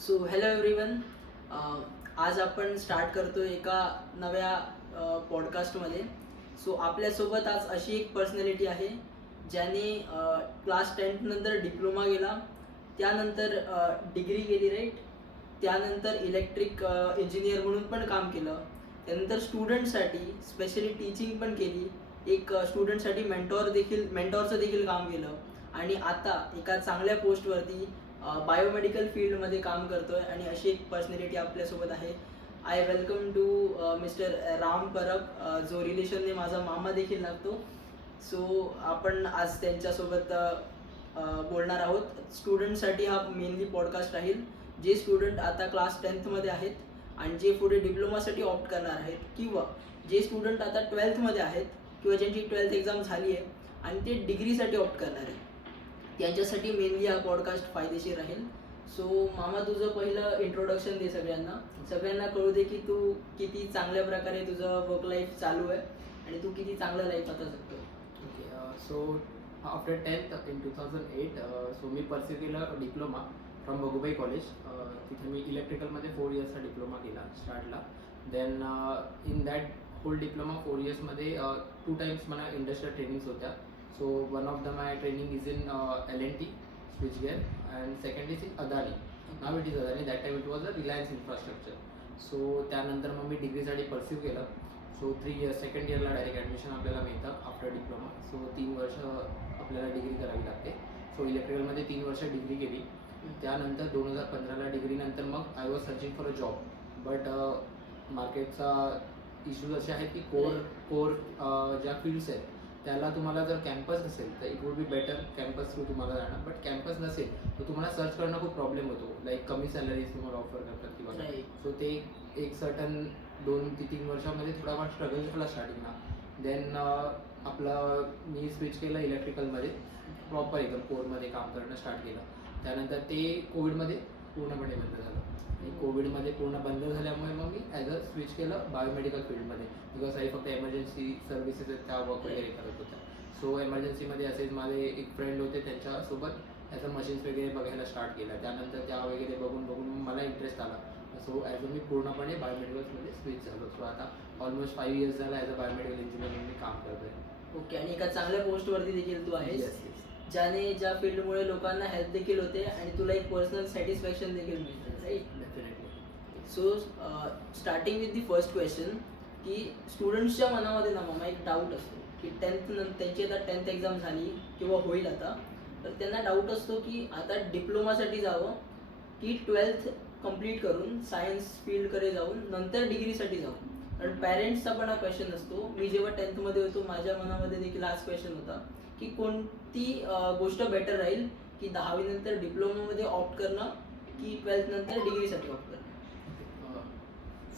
So hello everyone. आज आपण start करतो एका नव्या पॉडकास्टमध्ये. सो आपल्यासोबत आज अशी एक पर्सनॅलिटी आहे ज्याने क्लास 10th नंतर डिप्लोमा केला, त्यानंतर डिग्री केली राईट, त्यानंतर इलेक्ट्रिक इंजिनियर म्हणून पण काम केलं, त्यानंतर स्टुडंटसाठी स्पेशली टीचिंग पण केली, एक स्टुडंटसाठी मेंटॉरचं देखील काम केलं आणि आता एका चांगल्या पोस्टवरती बायोमेडिकल फील्डमध्ये काम करतोय आणि अशी एक पर्सनॅलिटी आपल्यासोबत आहे. I welcome to mister Ram Parab, जो रिलेशनने माझा मामा देखील लागतो. सो आपण आज त्यांच्यासोबत बोलणार आहोत. स्टुडंटसाठी हा मेनली पॉडकास्ट राहील. जे स्टुडंट आता क्लास 10thमध्ये आहेत आणि जे पुढे डिप्लोमासाठी ऑप्ट करणार आहेत, किंवा जे स्टुडंट आता 12thमध्ये आहेत किंवा ज्यांची 12th एक्झाम झाली आहे आणि ते डिग्रीसाठी ऑप्ट करणार आहेत, त्यांच्यासाठी मेनली हा पॉडकास्ट फायदेशीर राहील. सो मामा, तुझं पहिलं इंट्रोडक्शन दे सगळ्यांना कळू दे की तू किती चांगल्या प्रकारे तुझं वर्क लाईफ चालू आहे आणि तू किती चांगलं लाईफ आता जगतो. Okay, so after 10th in 2008, so मी परस्यू केला डिप्लोमा फ्रॉम बघुबाई कॉलेज. तिथे मी इलेक्ट्रिकलमध्ये 4 इयर्सचा डिप्लोमा केला स्टार्टला. Then in that whole diploma 4 इयर्समध्ये 2 टाइम्स मला इंडस्ट्रियल ट्रेनिंग्स होत्या. So one of the my training is in L&T switchgear, and second is in Adani. Now it is Adani. That time it was a Reliance Infrastructure. So त्यानंतर मग मी डिग्रीसाठी pursue केलं. So 3 years second इयरला direct admission आपल्याला मिळतं after diploma. So 3 वर्ष आपल्याला degree करावी लागते. सो इलेक्ट्रिकलमध्ये 3 वर्ष डिग्री केली. त्यानंतर 2015ला डिग्रीनंतर मग I was searching for a job, but मार्केटचा इश्यूज असे आहेत की कोर ज्या फील्ड्स आहेत त्याला तुम्हाला जर कॅम्पस असेल तर it would be better campus through तुम्हाला जाणं, बट कॅम्पस नसेल तर तुम्हाला सर्च करणं खूप प्रॉब्लेम होतो. लाईक कमी सॅलरीज तुम्हाला ऑफर करतात किंवा सो ते एक सर्टन 2 ते 3 वर्षामध्ये थोडाफार स्ट्रगल झाला स्टार्टिंगला. देन आपलं मी स्विच केलं इलेक्ट्रिकलमध्ये, प्रॉपर एकदम कोरमध्ये काम करणं स्टार्ट केलं. त्यानंतर ते कोविडमध्ये पूर्णपणे बंद झालं. कोविडमध्ये पूर्ण बंद झाल्यामुळे मग मी ॲज अ स्विच केलं बायोमेडिकल फील्डमध्ये, बिकॉज आई फक्त एमर्जन्सी सर्व्हिसेस आहेत त्या वर्क वगैरे करत होत्या. सो एमर्जन्सीमध्ये असेच माझे एक फ्रेंड होते, त्यांच्यासोबत ॲज अ मशीन्स वगैरे बघायला स्टार्ट केलं. त्यानंतर त्या वगैरे बघून मला इंटरेस्ट आला. सो ॲज अ मी पूर्णपणे बायोमेडिकल्समध्ये स्विच झालो. सो आता ऑलमोस्ट 5 इयर्स झाला ॲज अ बायोमेडिकल इंजिनियर म्हणून मी काम करतो आहे. ओके. आणि एका चांगल्या पोस्टवरती देखील तू आहेस, ज्या फील्डमुळे लोकांना हेल्प देखील होते आणि तुला एक पर्सनल सॅटिस्फॅक्शन देखील मिळतं, right? Definitely. So starting with the first question, की स्टुडंट्सच्या मनामध्ये ना मामा एक डाऊट असतो की त्यांची आता 10th एक्झाम झाली किंवा होईल आता, तर त्यांना डाऊट असतो की आता डिप्लोमासाठी जावं की 12th कंप्लीट करून सायन्स फील्डकडे जाऊन नंतर डिग्रीसाठी जावं. कारण पॅरेंट्सचा पण हा क्वेश्चन असतो. मी जेव्हा 10thमध्ये होतो माझ्या मनामध्ये देखील हाच क्वेश्चन होता की कोणती गोष्ट बेटर राहील, की 10वी नंतर डिप्लोमामध्ये ऑप्ट करणं की 12th नंतर डिग्रीसाठी ऑप्ट करणं.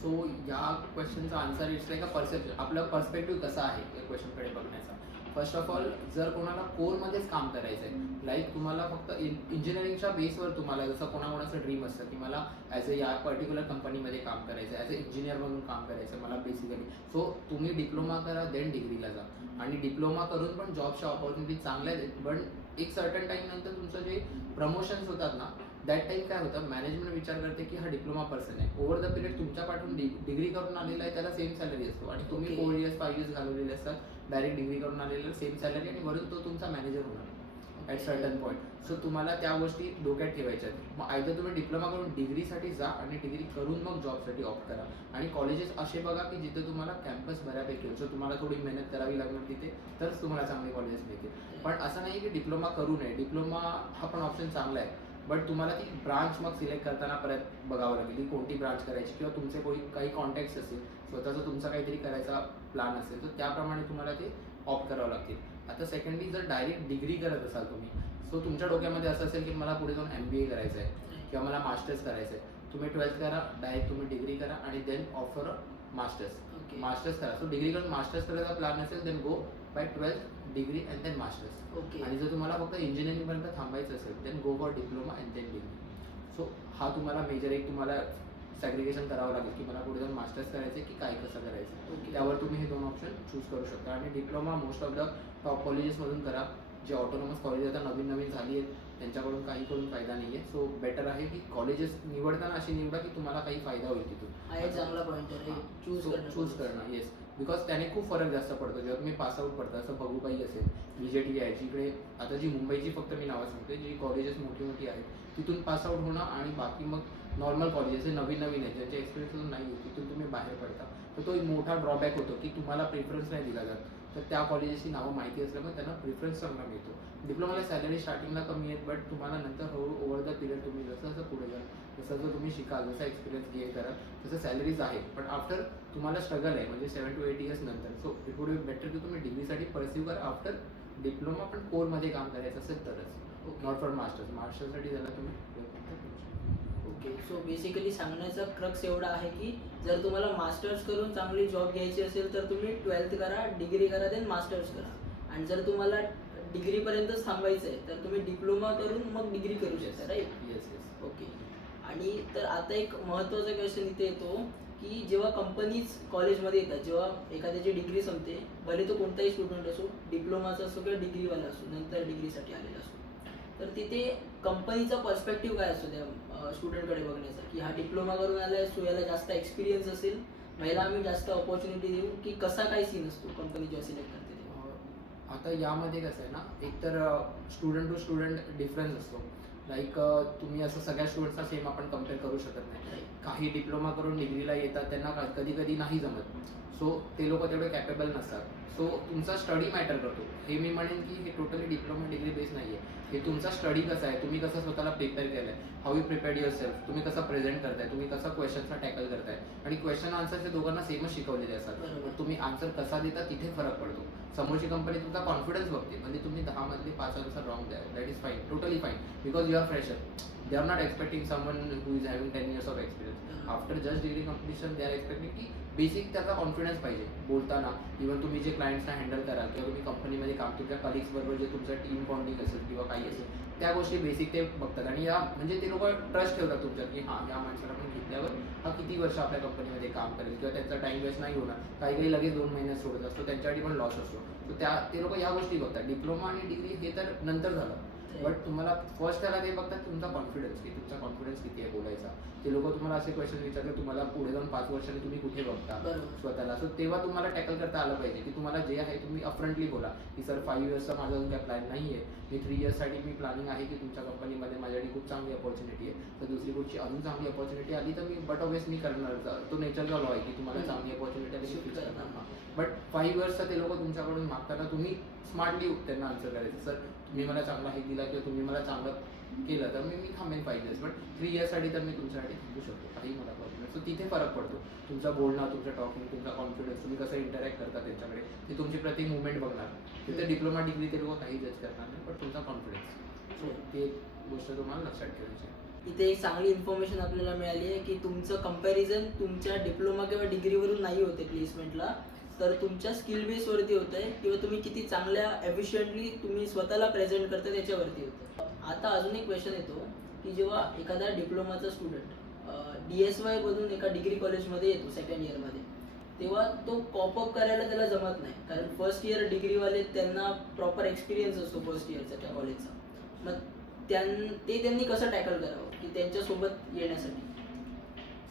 सो या क्वेश्चनचा answer it's like a perception. आपलं पर्स्पेक्टिव्ह कसा आहे या क्वेश्चनकडे बघण्याचा. फर्स्ट ऑफ ऑल, जर कोणाला कोरमध्येच काम करायचं आहे, लाईक तुम्हाला फक्त इंजिनिअरिंगच्या बेसवर तुम्हाला जसं कोणाकोणाचं ड्रीम असतं की मला ॲज अ या पर्टिक्युलर कंपनीमध्ये काम करायचं आहे, ॲज अ इंजिनियर म्हणून काम करायचं आहे मला बेसिकली. सो तुम्ही डिप्लोमा करा, देन डिग्रीला जा. आणि डिप्लोमा करून पण जॉबच्या ऑपॉर्च्युनिटी चांगल्या आहेत, पण एक सर्टन टाईम नंतर तुमचं जे प्रमोशन्स होतात ना, दॅट टाईम काय होतं, मॅनेजमेंट विचार करते की हा डिप्लोमा पर्सन आहे, ओव्हर द पिरियड तुमच्या पाठून डिग्री करून आलेला आहे त्याला सेम सॅलरी असतो, आणि तुम्ही 4 इयर्स 5 इयर्स घालवलेले असतात डायरेक्ट डिग्री करून आलेला सेम सॅलरी, आणि वरून तो तुमचा मॅनेजर होणार ॲट सर्टन पॉईंट. सो तुम्हाला त्या गोष्टी डोक्यात ठेवायच्या आहेत. मग आयदर तुम्ही डिप्लोमा करून डिग्रीसाठी जा आणि डिग्री करून मग जॉबसाठी ऑप्ट करा. आणि कॉलेजेस असे बघा की जिथे तुम्हाला कॅम्पस बऱ्यापैकी होईल, सो तुम्हाला थोडी मेहनत करावी लागणार तिथे, तरच तुम्हाला चांगले कॉलेजेस मिळतील. पण असं नाही की डिप्लोमा करू नये, डिप्लोमा हा पण ऑप्शन चांगला आहे, बट तुम्हाला ती ब्रांच मग सिलेक्ट करताना परत बघावं लागेल की कोणती ब्रांच करायची, किंवा तुमचे काही कॉन्टॅक्ट्स असेल, स्वतःचं तुमचा काहीतरी करायचा प्लॅन असेल, तर त्याप्रमाणे तुम्हाला ते ऑप्ट करावं लागतील. आता सेकंडली, जर डायरेक्ट डिग्री करत असाल तुम्ही, सो तुमच्या डोक्यामध्ये असं असेल की मला पुढे जाऊन MBA करायचं आहे किंवा मला मास्टर्स करायचं आहे, तुम्ही 12th करा, डायरेक्ट तुम्ही डिग्री करा आणि देन ऑफर मास्टर्स करा. सो डिग्री करून मास्टर्स करायचा प्लॅन असेल, then go by 12th degree and then masters. Okay. आणि जर तुम्हाला फक्त इंजिनिअरिंगपर्यंत थांबायचं असेल, then go for diploma and then degree. So हा तुम्हाला मेजर एक तुम्हाला सॅग्रिगेशन करावं लागेल की मला पुढे जाऊन मास्टर्स करायचं आहे की काय कसं करायचं. त्यावर तुम्ही हे 2 ऑप्शन चूज करू शकता. आणि diploma most of the top कॉलेजेसमधून करा, जे ऑटोनॉमस कॉलेज आता नवीन झाली आहेत त्यांच्याकडून काही करून फायदा नाही आहे. सो बेटर आहे की कॉलेजेस निवडताना अशी निवडा की तुम्हाला काही फायदा होईल तिथून. हा एक चांगला पॉईंट आहे चूज करणं. येस, बिकॉज त्याने खूप फरक जास्त पडतो जेव्हा तुम्ही पासआउट पडता. असं भगूबाई असेल, BJT आहे, जिकडे आता जी मुंबईची फक्त मी नावं सांगते, जी कॉलेजेस मोठी मोठी आहेत तिथून पासआउट होणं आणि बाकी मग नॉर्मल कॉलेजेस हे नवीन नवीन आहेत ज्यांचे एक्सपिरियन्स नाही होत तिथून तुम्ही बाहेर पडता. तर तो एक मोठा ड्रॉबॅक होतो की तुम्हाला प्रेफरन्स नाही दिला जात. तर त्या कॉलेजेसची नावं माहिती असल्यामुळे त्यांना प्रेफरन्स चांगला मिळतो. डिप्लोमाला सॅलरी स्टार्टिंगला कमी आहेत, बट तुम्हाला नंतर हळूहळू ओव्हर द पिरियड तुम्ही जसं जसं पुढे जाल जसं जसं तुम्ही शिकाल, जसा एक्सपिरियन्स गेन कराल तसं सॅलरीज आहे. पण आफ्टर तुम्हाला स्ट्रगल आहे म्हणजे 7 to 8 इयर्स नंतर. So it would be better की तुम्ही डिग्रीसाठी परस्यू करा आफ्टर डिप्लोमा, पण कोरमध्ये काम करायचं असेल तरच, नॉट फॉर मास्टर्ससाठी झाला तुम्ही. ओके, सो बेसिकली सांगण्याचा क्रक्स एवढा आहे की जर तुम्हाला मास्टर्स करून चांगली जॉब घ्यायची असेल तर तुम्ही 12th करा, डिग्री करा, देन मास्टर्स करा. आणि जर तुम्हाला डिग्रीपर्यंतच थांबायचं आहे तर तुम्ही डिप्लोमा करून मग डिग्री करू शकता, राईट? Yes yes. ओके. आणि तर आता एक महत्त्वाचा क्वेश्चन इथे येतो की जेव्हा कंपनीज कॉलेजमध्ये येतात, जेव्हा एखाद्याची डिग्री संपते, भले तो कोणताही स्टुडंट असो, डिप्लोमाचा असो किंवा डिग्रीवाला असो, नंतर डिग्रीसाठी आलेला असो, तर तिथे कंपनीचा पर्स्पेक्टिव्ह काय असतो त्या स्टुडंटकडे बघण्याचा की हा डिप्लोमा करून आला आहे, सो याला जास्त एक्सपिरियन्स असेल, ह्याला आम्ही जास्त ऑपॉर्च्युनिटी देऊ, की कसा काय सीन असतो कंपनी जेव्हा सिलेक्ट करते तेव्हा? आता यामध्ये कसं आहे ना, एकतर स्टुडंट टू स्टुडंट डिफरन्स असतो. लाईक तुम्ही असं सगळ्या स्टुडंट्सना सेम आपण कम्पेअर करू शकत नाही. काही डिप्लोमा करून डिग्रीला येतात त्यांना कधी कधी नाही जमत, सो ते लोक तेवढे कॅपेबल नसतात. सो तुमचा स्टडी मॅटर करतो. हे मी म्हणेन की हे टोटली डिप्लोमा डिग्री बेस नाही आहे. हे तुमचा स्टडी कसा आहे, तुम्ही कसं स्वतःला प्रिपेअर केलं आहे, how you prepared your self, तुम्ही कसं प्रेझेंट करताय, तुम्ही कसं क्वेश्चन्सला टॅकल करताय. आणि क्वेश्चन आन्सर ते दोघांना सेमच शिकवलेले असतात, पण तुम्ही आन्सर कसा देता तिथे फरक पडतो. समोरची कंपनी तुमचा कॉन्फिडन्स बघते, म्हणजे तुम्ही 10 मधले 5 आन्सर रॉंग द्या, that is fine, totally fine, because you are fresher. They are not expecting someone who is having 10 years of experience. After just degree completion they are expecting की basic त्याचा confidence पाहिजे बोलताना. Even तुम्ही जे क्लायंट्सना handle कराल किंवा तुम्ही कंपनीमध्ये काम, तुमच्या कलिग्स बरोबर जे तुमचं टीम बॉन्डिंग असेल किंवा काही असेल, त्या गोष्टी बेसिक ते बघतात. आणि या म्हणजे ते लोक ट्रस्ट ठेवतात तुमच्यात की हां, या माणसाला आपण घेतल्यावर हा किती वर्ष आपल्या कंपनीमध्ये काम करेल किंवा त्यांचा टाइम वेस्ट नाही होणार. काही काही लगेच 2 महिन्यात सोडत असतो, त्यांच्यासाठी पण लॉस असतो. तर ते लोक या गोष्टी बघतात. डिप्लोमा आणि डिग्री हे तर नंतर झालं, बट तुम्हाला फर्स्ट त्याला ते बघतात तुमचा कॉन्फिडन्स, की तुमचा कॉन्फिडन्स किती आहे बोलायचा. ते लोक तुम्हाला असे क्वेश्चन विचारतात, तुम्हाला पुढे जाऊन 5 वर्षांनी तुम्ही कुठे बघता स्वतःला. सो तेव्हा तुम्हाला टॅकल करता आलं पाहिजे की तुम्हाला जे आहे तुम्ही अपफ्रंटली बोला की सर 5 yearsचा माझा अजून काय प्लॅन नाही आहे, मी 3 yearsसाठी मी प्लॅनिंग आहे की तुमच्या कंपनीमध्ये माझ्यासाठी खूप चांगली अपॉर्च्युनिटी आहे. तर दुसरी कुठची अजून चांगली अपॉर्च्युनिटी आली तर मी बट ऑब्वियस मी करणार. तो नेचरचा लॉ आहे की तुम्हाला चांगली अपॉर्च्युनिटी आली की करणार. बट 5 yearsचा ते लोक तुमच्याकडून मागताना तुम्ही स्मार्टली त्यांना आन्सर करायचं, सर तुम्ही मला चांगला हे दिला किंवा तुम्ही मला चांगलं केलं तर मी थांबेन 5 years, बट 3 yearsसाठी तर मी तुमच्यासाठी थांबू शकतो, काही मला प्रॉब्लेम नाही. सो तिथे फरक पडतो. तुमचा बोलणं, तुमचं टॉकिंग, तुमचा कॉन्फिडन्स, तुम्ही कसं इंटरॅक्ट करता त्यांच्याकडे, ते तुमची प्रत्येक मुवमेंट बघणार. तिथे डिप्लोमा डिग्री ते लोक काही जज करणार नाही, पण तुमचा कॉन्फिडन्स. सो ती एक गोष्ट तुम्हाला लक्षात ठेवायची आहे. इथे एक चांगली इन्फॉर्मेशन आपल्याला मिळाली आहे की तुमचं कंपॅरिझन तुमच्या डिप्लोमा किंवा डिग्रीवरून नाही होते प्लेसमेंटला, तर तुमच्या स्किल बेसवरती होतं आहे किंवा तुम्ही किती चांगल्या एफिशियंटली तुम्ही स्वतःला प्रेझेंट करता त्याच्यावरती होतं. आता अजून एक क्वेश्चन येतो की जेव्हा एखादा डिप्लोमाचा स्टुडंट DSY मधून एका डिग्री कॉलेजमध्ये येतो 2nd इयरमध्ये, तेव्हा तो कॉपअप करायला त्याला जमत नाही, कारण फर्स्ट इयर डिग्रीवाले त्यांना प्रॉपर एक्सपिरियन्स असतो फर्स्ट इयरचा त्या कॉलेजचा. मग त्यांनी कसं टॅकल करावं की त्यांच्यासोबत येण्यासाठी?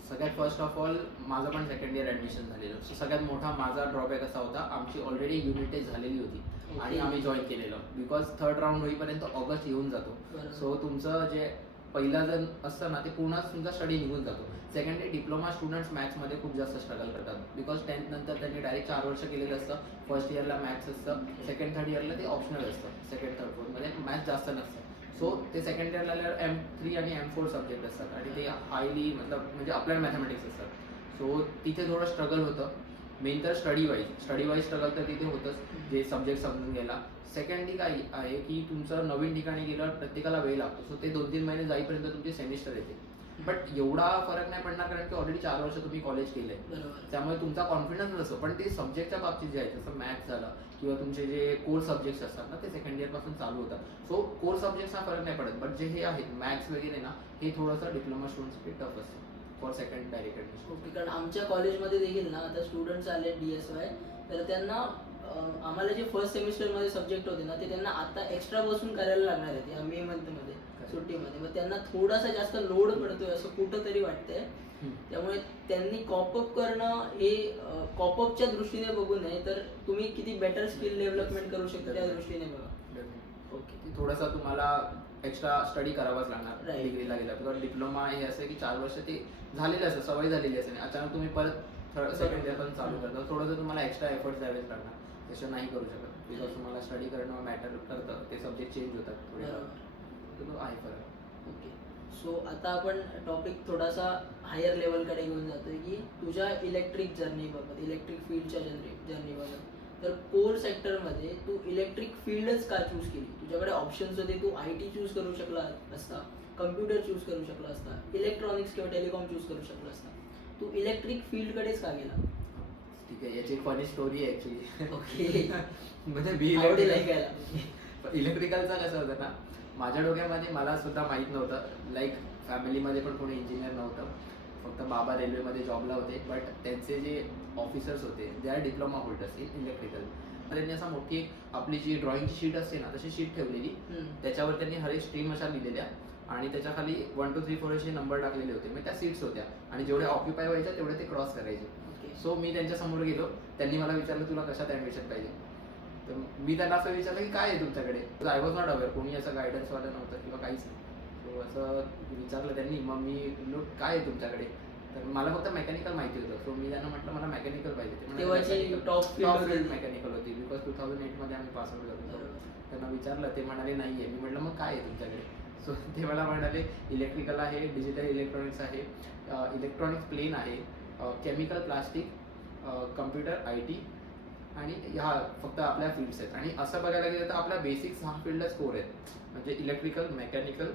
सगळ्यात फर्स्ट ऑफ ऑल माझं पण 2nd year ॲडमिशन झालेलं. सो सगळ्यात मोठा माझा ड्रॉबॅक असा होता, आमची ऑलरेडी युनिट टेस्ट झालेली होती आणि आम्ही जॉईन केलेलं, बिकॉज 3rd राऊंड होईपर्यंत ऑगस्ट येऊन जातो. सो तुमचं जे पहिला जर असतं ना ते पूर्णच तुमचा स्टडी निघून जातो. सेकंडली डिप्लोमा स्टुडंट्स मॅथ्समध्ये खूप जास्त स्ट्रगल करतात, बिकॉज 10th नंतर त्यांनी डायरेक्ट 4 वर्ष केलेलं असतं. फर्स्ट इयरला मॅथ्स असतं, 2nd 3rd इयरला ते ऑप्शनल असतं. 2nd 3rd 4th मध्ये मॅथ्स जास्त नसतं. सो ते 2nd इयरला आल्यावर M3 आणि M4 सब्जेक्ट असतात आणि ते हायली म्हणजे अप्लाइड मॅथमॅटिक्स असतात. सो तिथे थोडं स्ट्रगल होतं. मेन तर स्टडी वाईज स्ट्रगल तर तिथे होतंच, जे सब्जेक्ट समजून घ्यायला. सेकंडली काय आहे की तुमचं नवीन ठिकाणी गेल्यावर प्रत्येकाला वेळ लागतो. सो ते 2-3 महिने जाईपर्यंत तुमची सेमिस्टर येते, बट एवढा फरक नाही पडणार कारण की ऑलरेडी 4 वर्ष तुम्ही कॉलेज केलंय, त्यामुळे तुमचा कॉन्फिडन्स असतो. पण ते सब्जेक्टच्या बाबतीत जे आहे, जसं मॅथ्स झालं किंवा तुमचे जे कोर सब्जेक्ट्स असतात ना, ते 2nd इयरपासून चालू होतात. सो कोर सब्जेक्ट्सना फरक नाही पडत, बट जे हे आहेत मॅथ्स वगैरे ना, हे थोडंसं डिप्लोमा स्टुडंट्ससाठी टफ असतं for 2nd direct admission. Okay, कारण आमच्या कॉलेजमध्ये देखील ना आता स्टुडंट्स आले DSY, तर त्यांना आम्हाला जे फर्स्ट सेमिस्टरमध्ये सब्जेक्ट होते ना ते त्यांना आता एक्स्ट्रा बसून करायला लागणार आहेत या मे मंथमध्ये सुट्टीमध्ये. मग त्यांना थोडासा जास्त लोड पडतोय असं कुठं तरी वाटतंय. त्यामुळे त्यांनी कॉपअप करणं हे कॉपअपच्या दृष्टीने बघू नये तर तुम्ही किती बेटर स्किल डेव्हलपमेंट करू शकता त्या दृष्टीने बघा. ओके, थोडासा तुम्हाला एक्स्ट्रा स्टडी करावाच लागणार Right. डिग्रीला गेला. बिकॉज डिप्लोमा हे असं आहे की 4 वर्ष ते झालेलं असतं, सवय झालेली असते. अचानक तुम्ही परत सेकंड इयर पण चालू करता, थोडंसं तुम्हाला एक्स्ट्रा एफर्ट्स द्यावेच लागणार. तसं नाही करू शकत बिकॉज तुम्हाला स्टडी करणं मॅटर करतं, ते सब्जेक्ट चेंज होतात थोडे, तो आहे फरक. ओके, सो आता आपण टॉपिक थोडासा हायर लेवलकडे घेऊन जातोय की तुझ्या इलेक्ट्रिक जर्नीबाबत, इलेक्ट्रिक फील्डच्या जर्नीबाबत. तर कोर सेक्टरमध्ये तू इलेक्ट्रिक फील्डच का चूज केली? तुझ्याकडे ऑप्शन्स होते, तू IT चूज करू शकला असता, कम्प्युटर चूज करू शकला असता, इलेक्ट्रॉनिक्स किंवा टेलिकॉम चूज करू शकला असता. तू इलेक्ट्रिक फील्डकडेच का गेला? ठीक आहे, याची फनी स्टोरी आहे ॲक्च्युली. ओके, म्हणजे मी आवडेल ऐकायला. इलेक्ट्रिकलचं कसं होतं ना, माझ्या डोक्यामध्ये मला सुद्धा माहीत नव्हतं. लाईक फॅमिलीमध्ये पण कोणी इंजिनियर नव्हतं, फक्त बाबा रेल्वेमध्ये जॉबला होते. बट त्यांचे जे ऑफिसर्स होते they are diploma holders in electrical. त्यांनी असं मोठी एक आपली जी ड्रॉइंगची शीट असते ना तशी शीट ठेवलेली, त्याच्यावर त्यांनी हर एक स्ट्रीम अशा लिहिलेल्या आणि त्याच्या खाली 1 2 3 4 असे नंबर टाकलेले होते. मग त्या सीट्स होत्या आणि जेवढे ऑक्युपाय व्हायच्या तेवढे ते क्रॉस करायचे. सो मी त्यांच्यासमोर गेलो, त्यांनी मला विचारलं तुला कशात ॲडमिशन पाहिजे. तर मी त्यांना असं विचारलं की काय आहे तुमच्याकडे. आय वॉज नॉट अवेअर, कोणी असं गायडन्सवालं नव्हतं किंवा काहीच नाही. सो असं विचारलं त्यांनी. मग मी बोललो काय आहे तुमच्याकडे, तर मला फक्त मेकॅनिकल माहिती होतं. सो मी त्यांना म्हटलं मला मेकॅनिकल पाहिजे. तेव्हाची टॉप फील्ड मेकॅनिकल होती बिकॉज 2008 मध्ये आम्ही पास आउट झालो. त्यांना विचारलं, ते म्हणाले नाही आहे. मी म्हटलं मग काय आहे तुमच्याकडे. सो ते मला म्हणाले इलेक्ट्रिकल आहे, डिजिटल इलेक्ट्रॉनिक्स आहे, इलेक्ट्रॉनिक्स प्लेन आहे, केमिकल प्लास्टिक, कम्प्युटर IT आणि ह्या फक्त आपल्या फील्ड्स आहेत. आणि असं बघायला गेलं तर आपल्या बेसिक 6 फील्डच कोर आहेत. म्हणजे इलेक्ट्रिकल, मेकॅनिकल,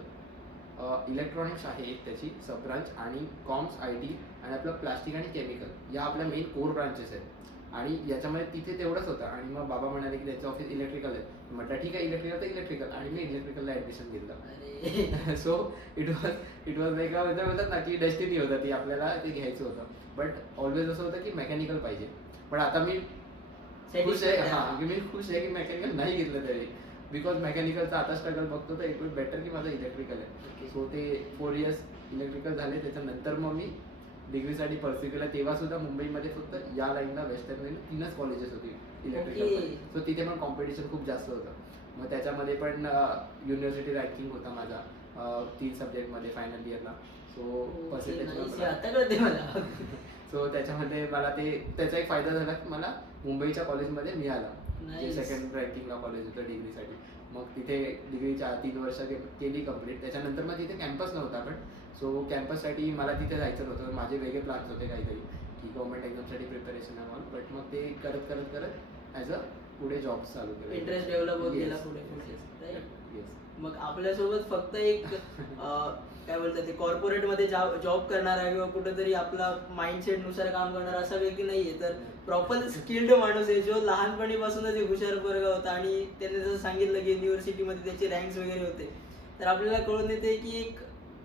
इलेक्ट्रॉनिक्स आहे एक त्याची सब ब्रांच, आणि कॉम्स IT आणि आपलं प्लास्टिक आणि केमिकल या आपल्या मेन कोर ब्रांचेस आहेत. आणि याच्यामध्ये तिथे तेवढंच होतं. आणि मग बाबा म्हणाले की त्याचं ऑफिस इलेक्ट्रिकल आहे. म्हटलं ठीक आहे, इलेक्ट्रिकल तर इलेक्ट्रिकल. आणि मी इलेक्ट्रिकलला ॲडमिशन घेतलं. सो इट वॉज लाईक म्हणतात ना की डेस्टिनी होतं ती, आपल्याला ते घ्यायचं होतं. बट ऑलवेज असं होतं की मेकॅनिकल पाहिजे. पण आता मी खुश आहे, हां, की मी खुश आहे की मेकॅनिकल नाही घेतलं तरी, बिकॉज मेकॅनिकलचा आता स्ट्रगल बघतो तर इट वॉज बेटर की माझं इलेक्ट्रिकल आहे. सो ते 4 इयर्स इलेक्ट्रिकल झाले. त्याच्यानंतर मग मी डिग्रीसाठी परस्यू केला. तेव्हा सुद्धा मुंबईमध्ये फक्त या लाईनला वेस्टर्न लाईन 3च कॉलेजेस होती इलेक्ट्रिकल. सो तिथे पण कॉम्पिटिशन खूप जास्त होतं. मग त्याच्यामध्ये पण युनिव्हर्सिटी रँकिंग होता माझा 3 सब्जेक्टमध्ये फायनल इयरला. सो पर्सेंटेज सो त्याच्यामध्ये मला त्याचा एक फायदा झाला की मला मुंबईच्या कॉलेजमध्ये मिळाला, जे सेकंड रँकिंगला कॉलेज होतं डिग्रीसाठी. मग तिथे डिग्रीच्या 3 वर्ष केली कंप्लीट. त्याच्यानंतर मग तिथे कॅम्पस नव्हता. पण सो कॅम्पससाठी मला तिथे जायचं होतं. माझे वेगळे प्लॅन्स होते काहीतरी की गव्हर्नमेंट एक्झामसाठी प्रिपरेशन आहे. बट मग ते करत करत करत ॲज अ पुढे जॉब चालू केला. इंटरेस्ट डेव्हलप होत गेला पुढे. मग आपल्यासोबत फक्त एक काय बोलतात ते कॉर्पोरेटमध्ये जॉब करणारा किंवा कुठेतरी आपला माइंडसेट नुसार काम करणारा असा व्यक्ती नाहीये, तर प्रॉपर स्किल्ड माणूस आहे जो लहानपणीपासूनच एक हुशार वर्ग होता. आणि त्याने जसं सांगितलं की युनिव्हर्सिटीमध्ये त्याचे रँक्स वगैरे होते, तर आपल्याला कळून येते की एक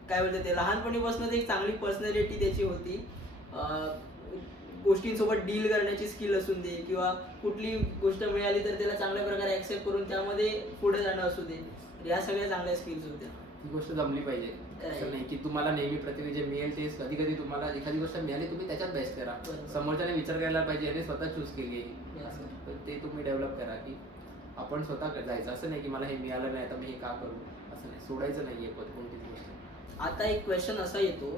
काय बोलतात ते लहानपणीपासूनच एक चांगली पर्सनॅलिटी त्याची होती. गोष्टींसोबत डील करण्याची स्किल असून दे किंवा कुठली गोष्ट मिळाली तर त्याला चांगल्या प्रकारे ॲक्सेप्ट करून त्यामध्ये पुढे जाणं असू दे, या सगळ्या चांगल्या स्किल्स होत्या. ही गोष्ट जमली पाहिजे. असं नाही की तुम्हाला नेहमी प्रत्येक जे मिळेल ते, कधी कधी तुम्हाला एखादी गोष्ट मिळाली तुम्ही त्याच्यात बेस्ट करा. समोरच्याने विचार करायला पाहिजे आणि स्वतः चूज केली आहे, तर ते तुम्ही डेव्हलप करा की आपण स्वतः जायचं. असं नाही की मला हे मिळालं नाही आता मी हे का करू, असं नाही. सोडायचं नाही आहे कोणतीच गोष्ट. आता एक क्वेश्चन असा येतो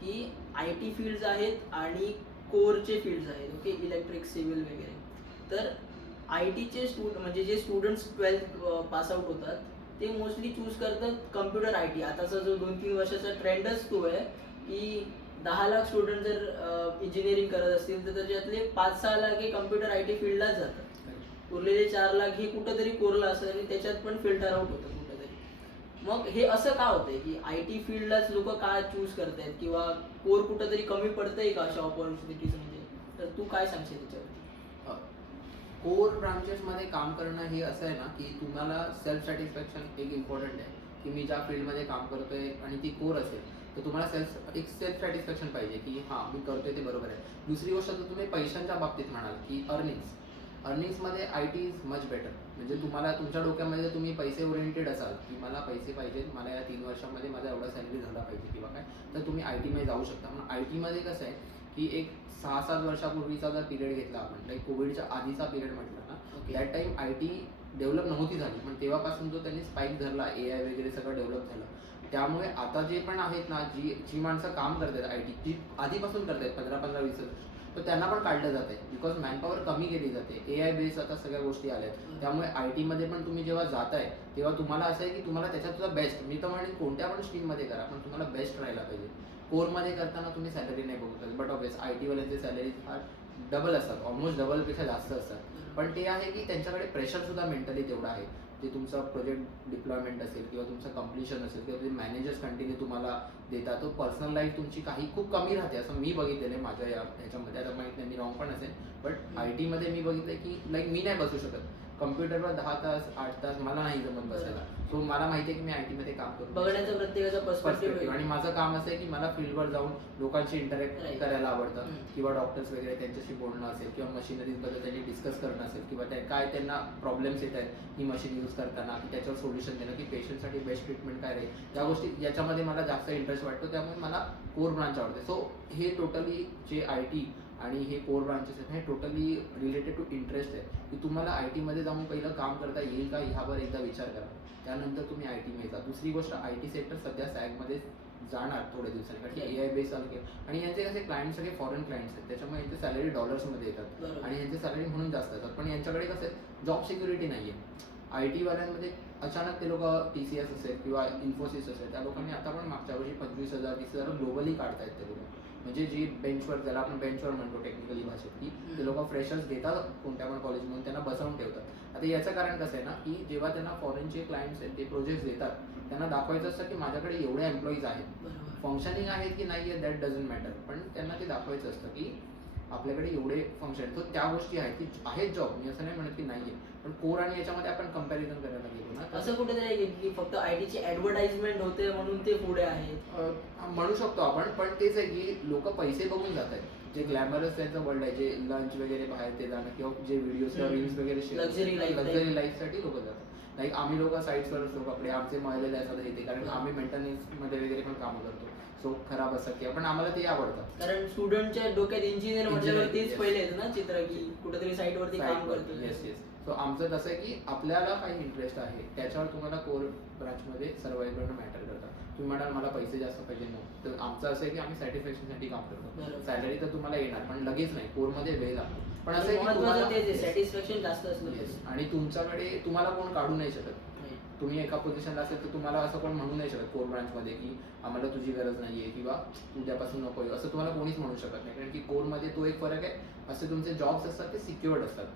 की IT फील्ड्स आहेत आणि कोरचे फील्ड्स आहेत, ओके, इलेक्ट्रिक, सिव्हिल वगैरे. तर ITचे म्हणजे जे स्टुडंट्स 12th पास आउट होतात ते मोस्टली चूज करतात कम्प्युटर IT. आताचा जो 2-3 वर्षाचा ट्रेंडच तो आहे की 10 लाख स्टुडंट जर इंजिनिअरिंग करत असतील तर त्याच्यातले 5-6 लाख हे कम्प्युटर IT फील्डलाच जातात. उरलेले 4 लाख हे कुठंतरी कोरला असतं आणि त्याच्यात पण फिल्टर आउट होतं कुठंतरी. मग हे असं का होतंय की IT फील्डलाच लोक का चूज करतायत किंवा कोर कुठंतरी कमी पडतंय का अशा ऑपॉर्च्युनिटीजमध्ये? तर तू काय सांगशील त्याच्यावरती? कोर ब्रांचेसमध्ये काम करणं हे असं आहे ना की तुम्हाला सेल्फ सॅटिस्फॅक्शन एक इम्पॉर्टंट आहे की मी ज्या फील्डमध्ये काम करतोय आणि ती कोर असेल तर तुम्हाला सेल्फ सॅटिस्फॅक्शन पाहिजे की हां मी करतोय ते बरोबर आहे. दुसरी गोष्ट तर तुम्ही पैशांच्या बाबतीत म्हणाल की अर्निंग्स, अर्निंग्समध्ये IT is much better. म्हणजे तुम्हाला तुमच्या डोक्यामध्ये तुम्ही पैसे ओरिएंटेड असाल की मला पैसे पाहिजेत, मला या 3 वर्षामध्ये माझा एवढा सॅलरी झाला पाहिजे किंवा काय, तर तुम्ही आय टीमध्ये जाऊ शकता. पण आय टीमध्ये कसं आहे की एक 6-7 वर्षापूर्वीचा जर पिरियड घेतला आपण, लाईक कोविडच्या आधीचा पिरियड म्हटलं ना, that time I T develop नव्हती झाली. पण तेव्हापासून जो त्यांनी स्पाईक धरला, AI वगैरे सगळं डेव्हलप झालं. त्यामुळे आता जे पण आहेत ना, जी माणसं काम करतात आय टी, जी आधीपासून करतात 15-20 वर्ष, तर त्यांना पण काढलं जाते बिकॉज मॅनपॉवर कमी केली जाते. AI बेस आता सगळ्या गोष्टी आल्या आहेत. त्यामुळे आय टीमध्ये पण तुम्ही जेव्हा जाताय तेव्हा तुम्हाला असं आहे की तुम्हाला त्याच्यात सुद्धा बेस्ट, मी तर म्हणेन कोणत्या पण स्ट्रीममध्ये करा पण तुम्हाला बेस्ट राहायला पाहिजे. कोरमध्ये करताना तुम्ही सॅलरी नाही बघत, बट ऑब्वियस आय टीवाल्यांचे सॅलरी फार डबल असतात, ऑलमोस्ट डबलपेक्षा जास्त असतात. पण ते आहे की त्यांच्याकडे प्रेशर सुद्धा मेंटली तेवढा आहे. ते तुमचा प्रोजेक्ट डिप्लॉयमेंट असेल किंवा तुमचं कम्प्लिशन असेल किंवा ते मॅनेजर्स कंटिन्यू तुम्हाला देतात, तो पर्सनल लाईफ तुमची काही खूप कमी राहते असं मी बघितलेलं आहे माझ्या ह्याच्यामध्ये. आता माहीत नाही मी रॉंग पण असेल, बट आय टीमध्ये मी बघितलं की लाईक मी नाही बसू शकत कम्प्युटरवर 10 तास 8 तास, मला नाही जमत बसायला. सो मला माहिती आहे की मी आय टीमध्ये काम करतो, बघण्याचा प्रत्येकाचा पर्स्पेक्टिव्ह. आणि माझं काम असं आहे की मला फील्डवर जाऊन लोकांशी इंटरॅक्ट करायला आवडतं किंवा डॉक्टर्स वगैरे त्यांच्याशी बोलणं असेल किंवा मशिनरीजबद्दल त्यांनी डिस्कस करणं असेल किंवा काय त्यांना प्रॉब्लेम्स येत आहेत ही मशीन यूज करताना, की त्याच्यावर सोल्युशन देणं, की पेशंटसाठी बेस्ट ट्रीटमेंट काय राहील, या गोष्टी याच्यामध्ये मला जास्त इंटरेस्ट वाटतो. त्यामुळे मला कोर ब्रांच आवडते. सो हे टोटली जे आय टी आणि हे कोर ब्रांचेस आहेत हे टोटली रिलेटेड टू इंटरेस्ट आहे, की तुम्हाला आय टीमध्ये जाऊन पहिलं काम करता येईल का ह्यावर एकदा विचार करा, त्यानंतर तुम्ही आय टीमध्ये जा. दुसरी गोष्ट, आय टी सेक्टर सध्या सॅगमध्ये जाणार थोड्या दिवसांनी, कारण की AI बेस चालू केलं आणि यांचे कसे क्लायंट सगळे फॉरेन क्लायंट्स आहेत, त्याच्यामुळे यांचे सॅलरी डॉलर्समध्ये येतात आणि यांचे सॅलरी म्हणून जास्त येतात. पण यांच्याकडे कसं आहे, जॉब सिक्युरिटी नाही आहे. आय टीवाल्यांमध्ये अचानक ते लोक TCS असेल किंवा इन्फोसिस असेल, त्या लोकांनी आता पण मागच्या वर्षी 25,000 30,000 ग्लोबली काढतायत ते लोक. म्हणजे जी बेंचवर, ज्याला आपण बेंचवर म्हणतो टेक्निकली भाषेत, की ते लोक फ्रेशर्स घेतात कोणत्या पण कॉलेजमधून, त्यांना बसवून ठेवतात. आता याचं कारण कसं आहे ना, की जेव्हा त्यांना फॉरेनचे क्लायंट्स आहेत ते प्रोजेक्ट देतात, त्यांना दाखवायचं असतं की माझ्याकडे एवढे एम्प्लॉईज आहेत, फंक्शनिंग आहेत की नाही आहे दॅट डझंट मॅटर, पण त्यांना ते दाखवायचं असतं की आपल्याकडे एवढे फंक्शन. तर त्या गोष्टी आहेत की आहेत जॉब, मी असं नाही म्हणत की नाही आहे, पण कोर आणि याच्यामध्ये आपण कंपॅरिझन करायला गेलो ना, असं कुठेतरी आहे की फक्त आयटीची ऍडव्हर्टाइजमेंट होते म्हणून ते पुढे आहेत म्हणू शकतो आपण. पण तेच आहे की लोक पैसे बघून जात आहेत. जे ग्लॅमरस त्यांचं वर्ल्ड आहे, जे लंच वगैरे बाहेर ते जाणं किंवा जे व्हिडिओज किंवा रील्स वगैरे लक्झरी लाईफसाठी लोक जातात. लाईक आम्ही लोक साईट्सवर असतो, कपडे आमचे मळलेले असतात येते, कारण आम्ही मेंटेनन्समध्ये वगैरे पण कामं करतो. सो खराब असतात किंवा पण आम्हाला ते आवडतात, कारण स्टुडंटच्या डोक्यात इंजिनियर म्हटल्यावर तेच पहिले येतं ना चित्र, की कुठेतरी साईटवरती काम करतो. येस. सो आमचं तसं आहे की आपल्याला काही इंटरेस्ट आहे त्याच्यावर तुम्हाला कोर ब्रांचमध्ये सर्वाइव्ह करणं मॅटर करतं. तुम्ही म्हणाल मला पैसे जास्त पाहिजे, नो, तर आमचं असं आहे की आम्ही सॅटिस्फॅक्शनसाठी काम करतो. सॅलरी तर तुम्हाला येणार पण लगेच नाही, कोरमध्ये वेळ लागतो. पण असं आहे की सॅटिस्फॅक्शन जास्त असलं आणि तुमच्याकडे तुम्हाला कोण काढू नाही शकत. तुम्ही एका पोझिशनला असेल तर तुम्हाला असं कोण म्हणू नाही शकत कोर ब्रांचमध्ये की आम्हाला तुझी गरज नाहीये किंवा उद्यापासून नको असं तुम्हाला कोणीच म्हणू शकत नाही. कारण की कोरमध्ये तो एक फरक आहे, असे तुमचे जॉब्स असतात ते सिक्युअर्ड असतात.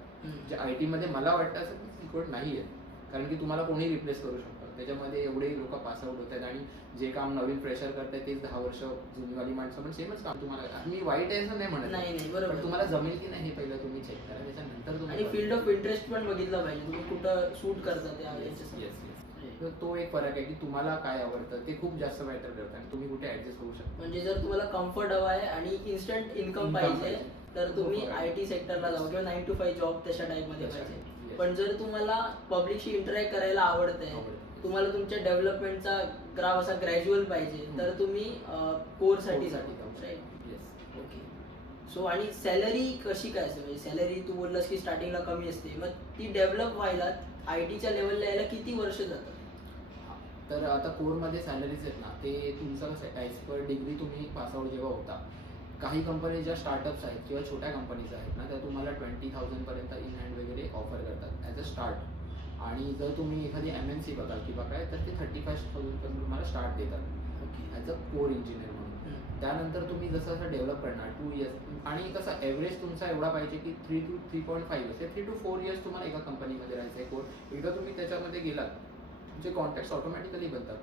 जे आय टीमध्ये मला वाटतं असं की सिक्युअर्ड नाही आहे, कारण की तुम्हाला कोणी रिप्लेस करू शकतं. त्याच्यामध्ये एवढे लोक पास आउट होत आहेत आणि जे काम नवीन फ्रेशर करतायत तेच 10 वर्ष जुनीवाली माणसं पण सेमच काम. तुम्हाला मी वाईट आहे असं नाही म्हणत, नाही बरोबर, तुम्हाला जमेल की नाही हे पहिलं तुम्ही चेक करा, त्याच्यानंतर तुम्ही आणि फील्ड ऑफ इंटरेस्ट पण बघितलं पाहिजे, तुम्ही कुठं शूट करता त्या तर तो एक फरक आहे की तुम्हाला काय आवडतं ते खूप जास्त मॅटर करतं आणि तुम्ही कुठे ऍडजस्ट होऊ शकता. म्हणजे जर तुम्हाला कम्फर्ट हवा आहे आणि इन्स्टंट इन्कम पाहिजे तर तुम्ही IT सेक्टरला जाऊ किंवा 9 to 5 जॉब तशा टाईपमध्ये पाहिजे. पण जर तुम्हाला पब्लिकशी इंटरॅक्ट करायला आवडतंय, तुम्हाला तुमच्या डेव्हलपमेंटचा ग्राफ असा ग्रॅज्युअल पाहिजे, तर तुम्ही कोरसाठी जाऊ. ओके. सो आणि सॅलरी कशी काय असते, म्हणजे सॅलरी तू बोललास की स्टार्टिंगला कमी असते, मग ती डेव्हलप व्हायला ITच्या लेवलला यायला किती वर्ष जातात? तर आता कोरमध्ये सॅलरीज आहेत ना, ते तुमचं कसं आहे, ॲज पर डिग्री तुम्ही पासआउट जेव्हा होता, काही कंपनी ज्या स्टार्टअप्स आहेत किंवा छोट्या कंपनीज आहेत ना, त्या तुम्हाला 20,000 पर्यंत इन हँड वगैरे ऑफर करतात ॲज अ स्टार्ट. आणि जर तुम्ही एखादी MNC बघाल किंवा काय, तर ते 35,000 पर्यंत तुम्हाला स्टार्ट देतात ॲज अ कोर इंजिनियर म्हणून. त्यानंतर तुम्ही जसं जसं डेव्हलप करणार 2 इयर्स, आणि कसं ॲव्हरेज तुमचा एवढा पाहिजे की 3 to 3.5 असेल, 3 to 4 इयर्स तुम्हाला एका कंपनीमध्ये राहायचं आहे कोर. एकदा तुम्ही त्याच्यामध्ये गेलात तुमचे कॉन्टॅक्ट्स ऑटोमॅटिकली बनतात.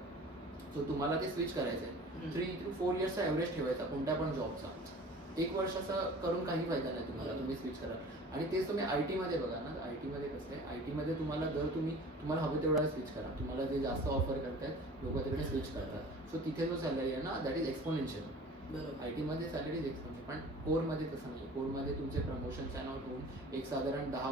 सो तुम्हाला ते स्विच करायचं आहे. 3 to 4 इयर्सचा ॲव्हरेज ठेवायचा कोणत्या पण जॉबचा. 1 वर्षाचा करून काही फायदा नाही तुम्हाला, तुम्ही स्विच करा. आणि तेच तुम्ही IT मध्ये बघा ना, IT मध्ये कसं आहे, IT मध्ये तुम्हाला जर तुम्हाला हवं तेवढा स्विच करा, तुम्हाला जे जास्त ऑफर करतायत लोक तिकडे स्विच करतात. सो तिथे जो सॅलरी आहे ना, दॅट इज एक्सपोनेन्शियल. बरोबर. आय टीमध्ये सॅलरीज एक्सपेन्सिव्ह, पण कोरमध्ये तसं नाही. कोरमध्ये तुमचे प्रमोशन चॅनल होऊन एक साधारण 10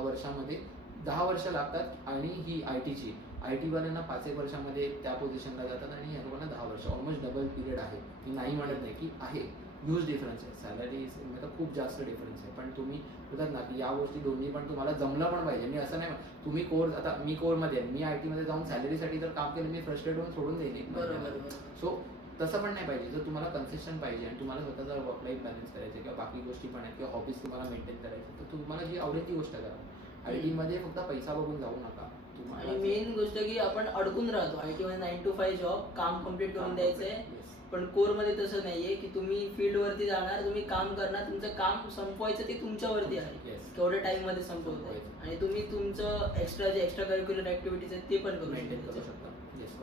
वर्ष लागतात, आणि ही आय टीची आय टीवाल्यांना 5 वर्षामध्ये त्या पोझिशनला जातात, आणि ह्या लोकांना 10 वर्ष, ऑलमोस्ट डबल पिरियड आहे. मी नाही म्हणत नाही की आहे, ह्यूज डिफरन्स आहे. सॅलरी तर खूप जास्त डिफरन्स आहे, पण तुम्ही बोलतात ना की या गोष्टी दोन्ही पण तुम्हाला जमलं पण पाहिजे. मी असं नाही तुम्ही कोर्स, आता मी कोरमध्ये आहे, मी आय टीमध्ये जाऊन सॅलरीसाठी जर काम केलं, मी फ्रस्ट्रेट होऊन सोडून देईल. बरोबर. सो तसं पण नाही पाहिजे. जर तुम्हाला कन्सिस्टंट पाहिजे आणि तुम्हाला स्वतःचा वर्क लाईफ बॅलन्स करायचं किंवा बाकी गोष्टी पण आहेत किंवा हॉबीज तुम्हाला मेंटेन करायचं, तर तुम्हाला जी आवडेल ती गोष्ट करा. आय टीमध्ये फक्त पैसा बघून जाऊ नका. आणि मेन गोष्ट की आपण अडकून राहतो आय टी मध्ये, 9 to 5 जॉब, काम कम्प्लीट करून द्यायचंय. पण कोरमध्ये तसं नाहीये की तुम्ही फील्डवरती जाणार, तुम्ही काम करणार, तुमचं काम संपवायचं ते तुमच्यावरती आहे, केवढ्या टाइम मध्ये संपवताय, आणि तुम्ही तुमचं एक्स्ट्रा करिक्युलर ऍक्टिव्हिटीज आहेत ते पण मेंटेन करू शकता.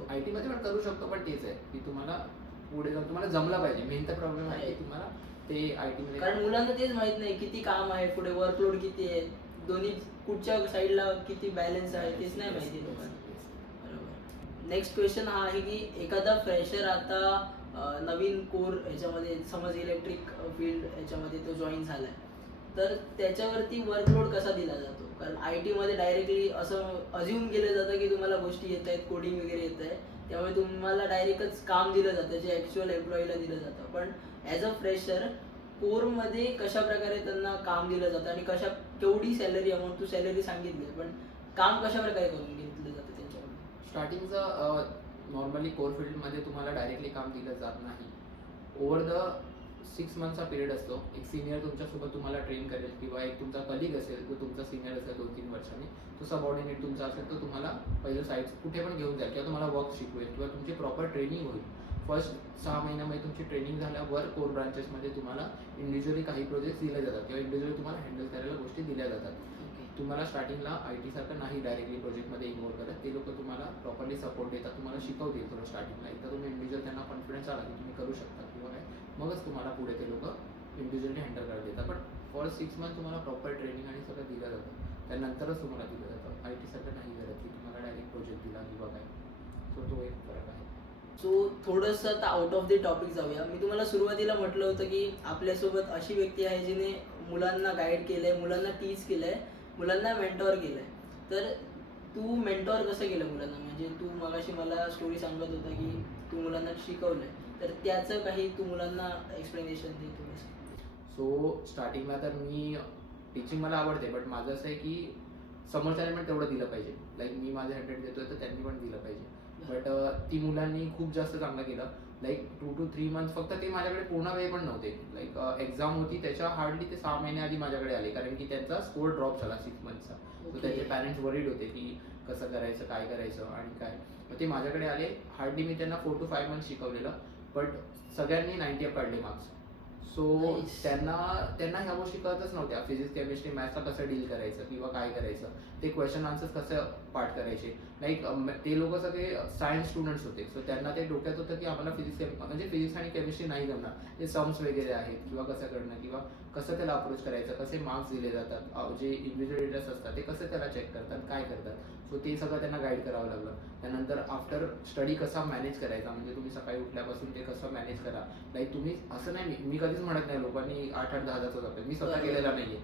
आय टीमध्ये पण करू शकतो, पण तेच आहे की तुम्हाला पुढे जाऊन तुम्हाला जमलं पाहिजे. मेन तर प्रॉब्लेम आहे की तुम्हाला ते आय टीमध्ये, कारण मुलांना तेच माहित नाही किती काम आहे पुढे, वर्कलोड किती आहे, दोन्ही कुठच्या साईडला किती बॅलन्स आहे तेच नाही माहिती लोकांना. बरोबर. नेक्स्ट क्वेश्चन हा आहे की एखादा फ्रेशर आता नवीन कोर ह्याच्यामध्ये, समज इलेक्ट्रिक फील्ड ह्याच्यामध्ये तो जॉईन झालाय, तर त्याच्यावरती वर्कलोड कसा दिला जातो? कारण आय टीमध्ये डायरेक्टली असं अज्युम केलं जातं की तुम्हाला गोष्टी येत आहेत, कोडिंग वगैरे येत आहे, त्यामुळे तुम्हाला डायरेक्टच काम दिलं जातं जे ॲक्च्युअल एम्प्लॉईला दिलं जातं. पण ॲज अ फ्रेशर कोरमध्ये कशा प्रकारे त्यांना काम दिलं जातं, आणि केवढी सॅलरी अमाऊंट, तू सॅलरी सांगितली, पण काम कशा प्रकारे करून घेतलं जातं त्यांच्याकडून? स्टार्टिंगचं नॉर्मली कोर फील्डमध्ये तुम्हाला डायरेक्टली काम दिलं जात नाही. ओव्हर द 6 मंथचा पिरियड असतो. एक सिनियर तुमच्यासोबत तुम्हाला ट्रेन करेल, किंवा एक तुमचा कलिग असेल, तो तुमचा सिनियर असेल 2-3 वर्षांनी, तो सबऑर्डिनेट तुमचा असेल, तो तुम्हाला पहिलं साईट्स कुठे पण घेऊन जाईल, किंवा तुम्हाला वर्क शिकवेल, किंवा तुमची प्रॉपर ट्रेनिंग होईल. फर्स्ट 6 महिन्यामध्ये तुमची ट्रेनिंग झाल्यावर कोर ब्रांचेसमध्ये तुम्हाला इंडिव्हिज्युअली काही प्रोजेक्ट्स दिले जातात, किंवा इंडिव्हिज्युअली तुम्हाला हँडल करायला गोष्टी दिल्या जातात. तुम्हाला स्टार्टिंगला आय टी सारखं नाही डायरेक्टली प्रोजेक्टमध्ये इन्व्हॉल्व करत. ते लोक तुम्हाला प्रॉपरली सपोर्ट देतात, तुम्हाला शिकवतील थोडं स्टार्टिंगला. एकदा तुम्ही इंडिव्हिज्युअल त्यांना कॉन्फिडन्स आला की तुम्ही करू शकता किंवा काय, मगच तुम्हाला पुढे ते लोक इंडिव्हिज्युअली हँडल करायला देतात. पण फॉर 6 मंथ तुम्हाला प्रॉपर ट्रेनिंग आणि सगळं दिलं जातं, त्यानंतरच तुम्हाला दिलं जातं. आय टी सारखं नाही करत की तुम्हाला डायरेक्ट प्रोजेक्ट दिला किंवा काय. सो तो एक फरक आहे. सो थोडंसं आता आउट ऑफ द टॉपिक जाऊया. मी तुम्हाला सुरुवातीला म्हटलं होतं की आपल्यासोबत अशी व्यक्ती आहे जिने मुलांना गाईड केलंय, मुलांना टीच केलंय, मुलांना मेंटॉर केलंय. तर तू मेंटॉर कसं केलं मुलांना? म्हणजे तू मगाशी मला स्टोरी सांगत होता की तू मुलांना शिकवलंय, तर त्याचं काही तू मुलांना एक्सप्लेनेशन दे तुम्ही. सो स्टार्टिंगला तर मी टीचिंग मला आवडते, बट माझं असं आहे की समोरच्याने पण तेवढं दिलं पाहिजे. लाईक मी माझे 100 देतोय, तर त्यांनी पण दिलं पाहिजे. बट ती मुलांनी खूप जास्त चांगलं केलं. लाईक 2 to 3 मंथ फक्त ते माझ्याकडे पूर्ण वेळ पण नव्हते. लाईक एक्झाम होती त्याच्या हार्डली ते 6 महिने आधी माझ्याकडे आले, कारण की त्यांचा स्कोर ड्रॉप झाला 6 मंथचा. सो त्याचे पॅरेंट्स वरीड होते की कसं करायचं, काय करायचं आणि काय. मग ते माझ्याकडे आले. हार्डली मी त्यांना 4 to 5 मंथ शिकवलेलं, बट सगळ्यांनी 90 काढले मार्क्स. सो त्यांना ह्या गोष्टी कळतच नव्हत्या. फिजिक्स, केमिस्ट्री, मॅथ्सला कसं डील करायचं किंवा काय करायचं, ते क्वेश्चन आन्सर्स कसं पाठ करायचे. लाईक ते लोक सगळे सायन्स स्टुडंट्स होते. सो त्यांना ते डोक्यात होतं की आम्हाला फिजिक्स आणि केमिस्ट्री नाही जमणार, ते सम्स वगैरे आहेत किंवा कसं करणं किंवा कसं त्याला अप्रोच करायचं, कसे मार्क्स दिले जातात, जे इंडिव्हिज्युअल एरियाज असतात ते कसं त्याला चेक करतात, काय करतात. सो ते सगळं त्यांना गाईड करावं लागलं. त्यानंतर आफ्टर स्टडी कसा मॅनेज करायचा, म्हणजे तुम्ही सकाळी उठल्यापासून ते कसं मॅनेज करा. लाईक तुम्ही असं नाही, मी कधीच म्हणत नाही लोकांनी 8-8, 10 तास अभ्यास, मी स्वतः केलेला नाहीये.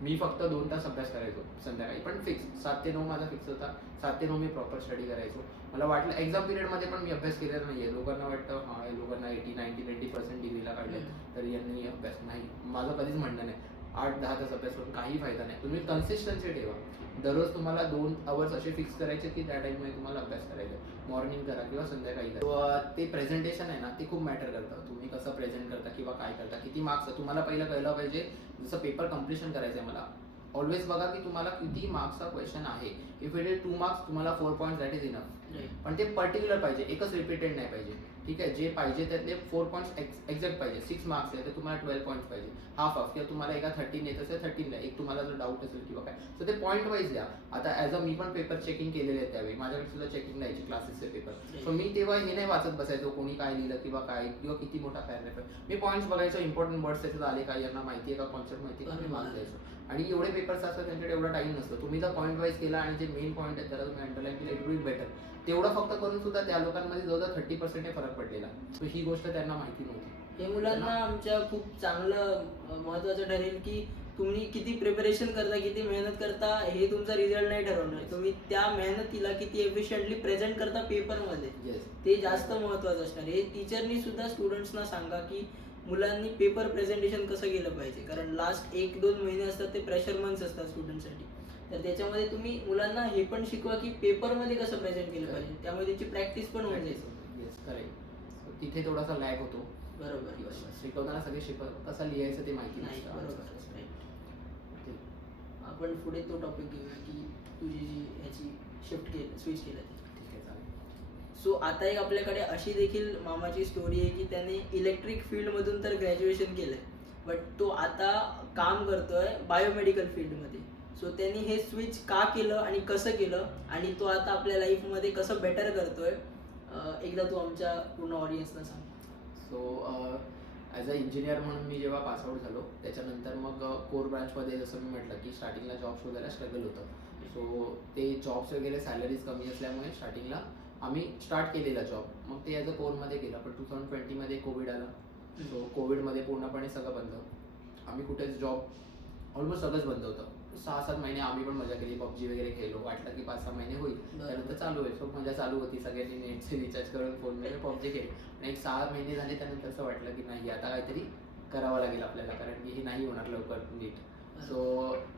मी फक्त 2 तास अभ्यास करायचो संध्याकाळी, पण फिक्स 7 ते 9 माझा फिक्स होता. 7 ते 9 मी प्रॉपर स्टडी करायचो. मला वाटलं एक्झाम पिरियडमध्ये पण मी अभ्यास केलेला नाहीये. लोकांना वाटतं हां लोकांना 80, 90, 90% डिग्रीला काढले तर यांनी अभ्यास नाही. माझं कधीच म्हणणं नाही. 8-10 तास अभ्यास करून काही फायदा नाही. तुम्ही कन्सिस्टन्सी ठेवा. दररोज तुम्हाला 2 आवर्स असे फिक्स करायचे की त्या टाईममध्ये तुम्हाला अभ्यास करायचा. मॉर्निंग करा किंवा संध्याकाळी करा. ते प्रेझेंटेशन आहे ना, ते खूप मॅटर करतं. तुम्ही कसं प्रेझेंट करता किंवा काय करता, किती मार्क्स तुम्हाला पहिलं कळलं पाहिजे. जसं पेपर कम्प्लिशन करायचं आहे मला, ऑलवेज बघा की तुम्हाला किती मार्क्सचा क्वेश्चन आहे. इफ इट इज 2 मार्क्स, तुम्हाला 4 पॉईंट्स दॅट इज इनफ. पण ते पर्टिक्युलर पाहिजे, एकच रिपीटेड नाही पाहिजे. ठीक आहे, जे पाहिजे त्यातले 4 पॉईंट्स एक्झॅक्ट पाहिजे. 6 मार्क्स आहे तर तुम्हाला 12 पॉईंट्स पाहिजे. हाफ किंवा तुम्हाला एका 13 येत असेल 13 द्या. एक तुम्हाला जर डाऊट असेल किंवा काय, तर ते पॉईंट वाईज द्या. आता ॲज अ मी पण पेपर चेकिंग केलेले आहेत त्यावेळी, माझ्याकडे सुद्धा चेकिंग द्यायची क्लासेसचे पेपर. सो मी तेव्हा हे नाही वाचत बसायचो कोणी काय लिहिलं किंवा काय किंवा किती मोठा पॅराग्राफ आहे. मी पॉईंट्स बघायचो, इम्पॉर्टंट वर्ड्स त्याच्यात आले का, यांना माहिती आहे का, कॉन्सेप्ट माहिती आहे का, मी मार्क्स द्यायचो. आणि एवढे पेपर्स असतात त्यांच्याकडे एवढा टाईम नसतो. तुम्ही जर पॉईंट वाईज केला आणि जे मेन पॉईंट आहेत त्याला तुम्ही अंडरलाईन केलं, इट विल बेटर. तेवढं फक्त करून सुद्धा त्या लोकांमध्ये जवळजवळ 30% फरक पडलेला. सो ही गोष्ट त्यांना माहिती नव्हती. हे मुलांना आमच्या खूप चांगलं महत्त्वाचं ठरेल की तुम्ही किती प्रिपरेशन करता, किती मेहनत करता, हे तुमचा रिझल्ट नाही ठरवणार. तुम्ही त्या मेहनतीला किती एफिशियंटली प्रेझेंट करता पेपरमध्ये, येस. ते जास्त महत्त्वाचं असणार. हे टीचरनी सुद्धा स्टुडंट्सना सांगा की मुलांनी पेपर प्रेझेंटेशन कसं केलं पाहिजे, कारण लास्ट 1-2 महिने असतात ते प्रेशर मंथ्स असतात स्टुडंटसाठी. तर त्याच्यामध्ये तुम्ही मुलांना हे पण शिकवा की पेपरमध्ये कसं प्रेझेंट केलं पाहिजे, त्यामुळे त्याची प्रॅक्टिस पण होऊन जाईल. Yes, correct. तिथे थोडासा लॅग होतो. बरोबर. शिकवताना सगळे कसं लिहायचं ते माहिती नाही, नसतं. बरोबर. आपण पुढे तो टॉपिक घेऊया की तुझी जी ह्याची स्विच केलं ती. ठीक आहे, चालेल. सो आता एक आपल्याकडे अशी देखील मामाची स्टोरी आहे की त्याने इलेक्ट्रिक फील्डमधून तर ग्रॅज्युएशन केलं आहे, बट तो आता काम करतोय बायोमेडिकल फील्डमध्ये. सो त्यांनी हे स्विच का केलं आणि कसं केलं आणि तो आता आपल्या लाईफमध्ये कसं बेटर करतोय, एकदा तू आमच्या पूर्ण ऑडियन्सला सांग. सो ॲज अ इंजिनियर म्हणून मी जेव्हा पासआउट झालो त्याच्यानंतर मग कोर ब्रांचमध्ये जसं मी म्हटलं की स्टार्टिंगला जॉब शोधायला स्ट्रगल होतं. सो ते जॉब्स वगैरे सॅलरीज कमी असल्यामुळे स्टार्टिंगला आम्ही स्टार्ट केलेला जॉब. मग ते ॲज अ कोरमध्ये केलं. पण 2020मध्ये कोविड आला. सो कोविडमध्ये पूर्णपणे सगळं बंद. आम्ही कुठेच जॉब ऑलमोस्ट सगळंच बंद होतं. 6-7 महिने आम्ही पण मजा केली, पबजी वगैरे खेळलो. वाटलं की 5-6 महिने होईल, त्यानंतर चालू आहे. सो मजा चालू होती. सगळ्यांनी नेटचे रिचार्ज करून फोनमध्ये पबजी खेळ. आणि एक 6 महिने झाले त्यानंतर असं वाटलं की नाही, आता काहीतरी करावं लागेल आपल्याला, कारण की हे नाही होणार लवकर नीट. सो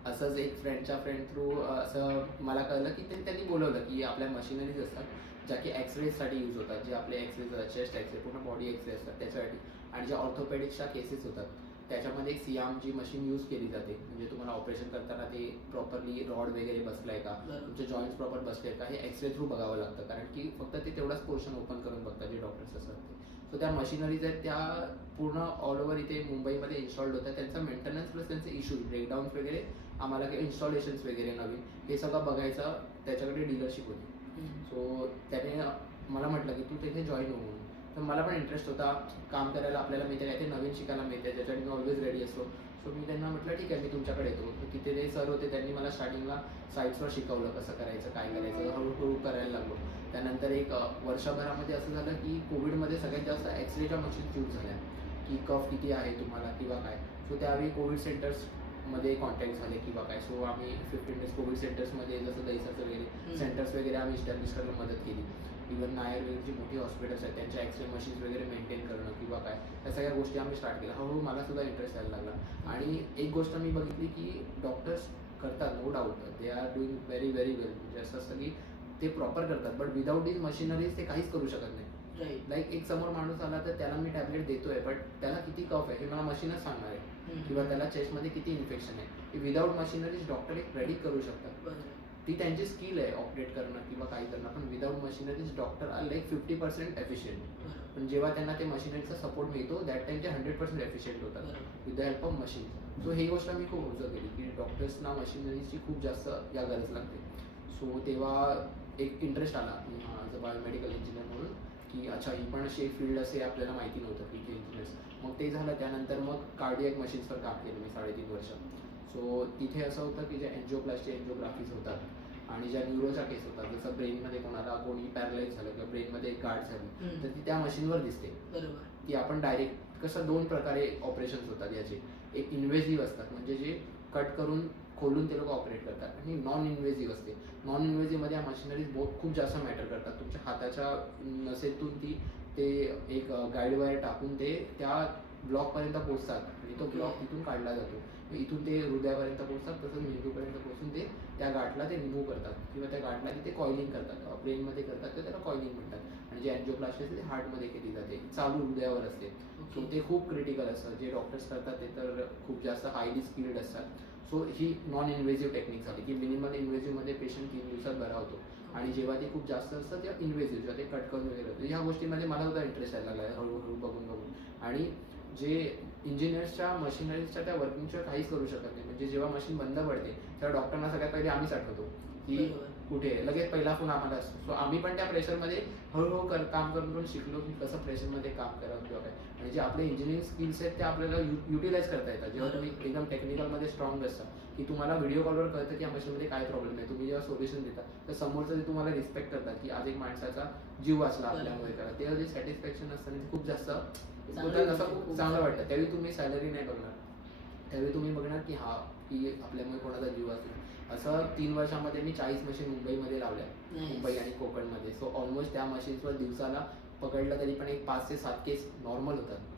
असंच एक फ्रेंडच्या फ्रेंड थ्रू असं मला कळलं की त्यांनी बोलवलं की आपल्या मशिनरीज असतात ज्या की एक्सरेसाठी यूज होतात, जे आपले एक्सरे असतात, चेस्ट एक्सरे, पूर्ण बॉडी एक्सरे असतात त्याच्यासाठी. आणि ज्या ऑर्थोपेडिक्सच्या केसेस होतात त्याच्यामध्ये एक सियामची मशीन यूज केली जाते. म्हणजे तुम्हाला ऑपरेशन करताना ते प्रॉपरली रॉड वगैरे बसलाय का, तुमचे जॉईंट्स प्रॉपर बसले का, हे एक्सरे थ्रू बघावं लागतं, कारण की फक्त ते तेवढाच पोर्शन ओपन करून बघतात जे डॉक्टर्स असतात ते. सो त्या मशिनरीज आहेत त्या पूर्ण ऑल ओव्हर इथे मुंबईमध्ये इन्स्टॉल्ड होत्या. त्यांचा मेंटेनन्स प्लस त्यांचे इश्यू, ब्रेकडाऊन्स वगैरे, आम्हाला काही इन्स्टॉलेशन्स वगैरे नवीन हे सगळं बघायचं त्याच्याकडे डीलरशिप होती. सो त्याने मला म्हटलं की तू तिथे जॉईन हो म्हणून. तर मला पण इंटरेस्ट होता काम करायला. आपल्याला मिळते काय ते नवीन शिकायला मिळते, त्याच्यासाठी मी ऑलवेज रेडी असतो. सो मी त्यांना म्हटलं ठीक आहे, मी तुमच्याकडे येतो. तर तिथे ते सर होते, त्यांनी मला स्टार्टिंगला साईट्सवर शिकवलं कसं करायचं, काय करायचं, हळूहळू करायला लागलो. त्यानंतर एक वर्षभरामध्ये असं झालं की कोविडमध्ये सगळ्यात जास्त एक्सरेच्या मशीन यूज झाल्या की कफ किती आहे तुम्हाला किंवा काय. सो त्यावेळी कोविड सेंटर्समध्ये कॉन्टॅक्ट झाले किंवा काय. सो आम्ही 15 डेज कोविड सेंटर्समध्ये जसं दैसाचं वगैरे सेंटर्स वगैरे आम्ही इस्टॅब्लिश करायला मदत केली. इव्हन नायर वगैरे जी मोठी हॉस्पिटल्स आहेत त्यांच्या एक्सरे मशीन्स वगैरे मेंटेन करणं किंवा काय, त्या सगळ्या गोष्टी आम्ही स्टार्ट केल्या. हळूहळू मला सुद्धा इंटरेस्ट यायला लागला. आणि एक गोष्ट मी बघितली की डॉक्टर्स करतात, no doubt, they are doing very very well. म्हणजे असं असतं की ते प्रॉपर करतात, बट विदाऊट दिस मशिनरीज ते काहीच करू शकत नाही. लाईक एक समोर माणूस आला तर त्याला मी टॅबलेट देतोय, बट त्याला किती कफ आहे हे मला मशीनच सांगणार आहे, किंवा त्याला चेस्टमध्ये किती इन्फेक्शन आहे हे विदाऊट मशिनरीज डॉक्टर एक प्रेडिक्ट करू शकतात. ती त्यांची स्किल आहे ऑपरेट करणं किंवा काही करणं. पण without machineries doctor are like 50% efficient. पण जेव्हा त्यांना ते मशिनरीचा सपोर्ट मिळतो दॅट टाइम ते 100% एफिशियंट होतात with the help of machine. So ही गोष्ट मी खूप ऑब्झर्व केली की डॉक्टर्सना मशिनरीची खूप जास्त या गरज लागते. सो तेव्हा एक इंटरेस्ट आला की हां, ॲज अ बायोमेडिकल इंजिनियर म्हणून, की अच्छा ही पण अशी एक फील्ड असे आपल्याला माहिती नव्हतं की इंजिनियर्स. मग ते झालं. त्यानंतर मग कार्डियक मशीन्सवर काम केलं मी 3.5 वर्ष. सो तिथे असं होतं की ज्या एन्जिओप्लास्टी एन्जिओग्राफीज होतात आणि ज्या न्यूरोच्या केस होतात, जसं ब्रेनमध्ये कोणी पॅरलाइज झालं किंवा ब्रेनमध्ये एक गाठ झाली तर ती त्या मशीनवर दिसते. ती आपण डायरेक्ट कसं 2 प्रकारे ऑपरेशन्स होतात याचे. एक इन्व्हेजिव्ह असतात, म्हणजे जे कट करून खोलून ते लोक ऑपरेट करतात, आणि नॉन इन्व्हेजिव्ह असते. नॉन इन्व्हेजिव्हमध्ये या मशिनरीज खूप जास्त मॅटर करतात. तुमच्या हाताच्या नसेतून ते एक गाईड वायर टाकून ते त्या ब्लॉकपर्यंत पोहोचतात आणि तो ब्लॉक तिथून काढला जातो. इथून ते हृदयापर्यंत पोहोचतात, तसंच मेंदूपर्यंत पोहोचून ते त्या गाठला ते रिमूव्ह करतात किंवा त्या गाठला तिथे कॉइलिंग करतात. ब्रेनमध्ये करतात तर त्याला कॉइलिंग म्हणतात. आणि जे अँजिओप्लास्टी असते ते हार्टमध्ये केली जाते, चालू हृदयावर असते. सो ते खूप क्रिटिकल असतं. जे डॉक्टर्स करतात ते तर खूप जास्त हायली स्किल्ड असतात. सो ही नॉन इन्व्हेजिव्ह टेक्निक झाली की मिनिमल इन्व्हेजिव्हमध्ये पेशंट 3 दिवसात बरा होतो. आणि जेव्हा ते खूप जास्त असतं तेव्हा इन्व्हेजिव्ह, जेव्हा ते कट करून वगैरे होतं. ह्या गोष्टींमध्ये मला सुद्धा इंटरेस्ट यायला लागला हळूहळू बघून. आणि जे इंजिनियर्सच्या मशिनरीजच्या त्या वर्किंगशिवाय काहीच करू शकत नाही. म्हणजे जेव्हा मशीन बंद पडते तेव्हा डॉक्टरांना सगळ्यात पहिले आम्हीच आठवतो की कुठे, लगेच पहिला फोन आम्हाला असतो. सो आम्ही पण त्या प्रेशरमध्ये हळूहळू काम करून शिकलो की कसं प्रेशरमध्ये काम करावं किंवा काय. आणि जे आपले इंजिनिअरिंग स्किल्स आहेत ते आपल्याला युटिलाइज करता येतात जेव्हा तुम्ही एकदम टेक्निकलमध्ये स्ट्रॉंग असता. की तुम्हाला व्हिडिओ कॉलवर कळतं की या मशीनमध्ये काय प्रॉब्लेम आहे. तुम्ही जेव्हा सोल्युशन देता तर समोरचं ते तुम्हाला रिस्पेक्ट करतात की आज एक माणसाचा जीव वाचला आपल्यामुळे करा. तेव्हा जे सॅटिस्फॅक्शन असतं ते खूप जास्त स्वतः कसं खूप चांगलं वाटतं. त्यावेळी तुम्ही सॅलरी नाही बघणार, त्यावेळी तुम्ही बघणार की हा की आपल्यामुळे कोणाचा जीव असेल. असं 3 वर्षामध्ये मी 40 मशीन मुंबईमध्ये लावल्या, मुंबई आणि कोकणमध्ये. सो ऑलमोस्ट त्या मशीन्सवर दिवसाला पकडलं तरी पण एक 5 ते 7 केस नॉर्मल होतात.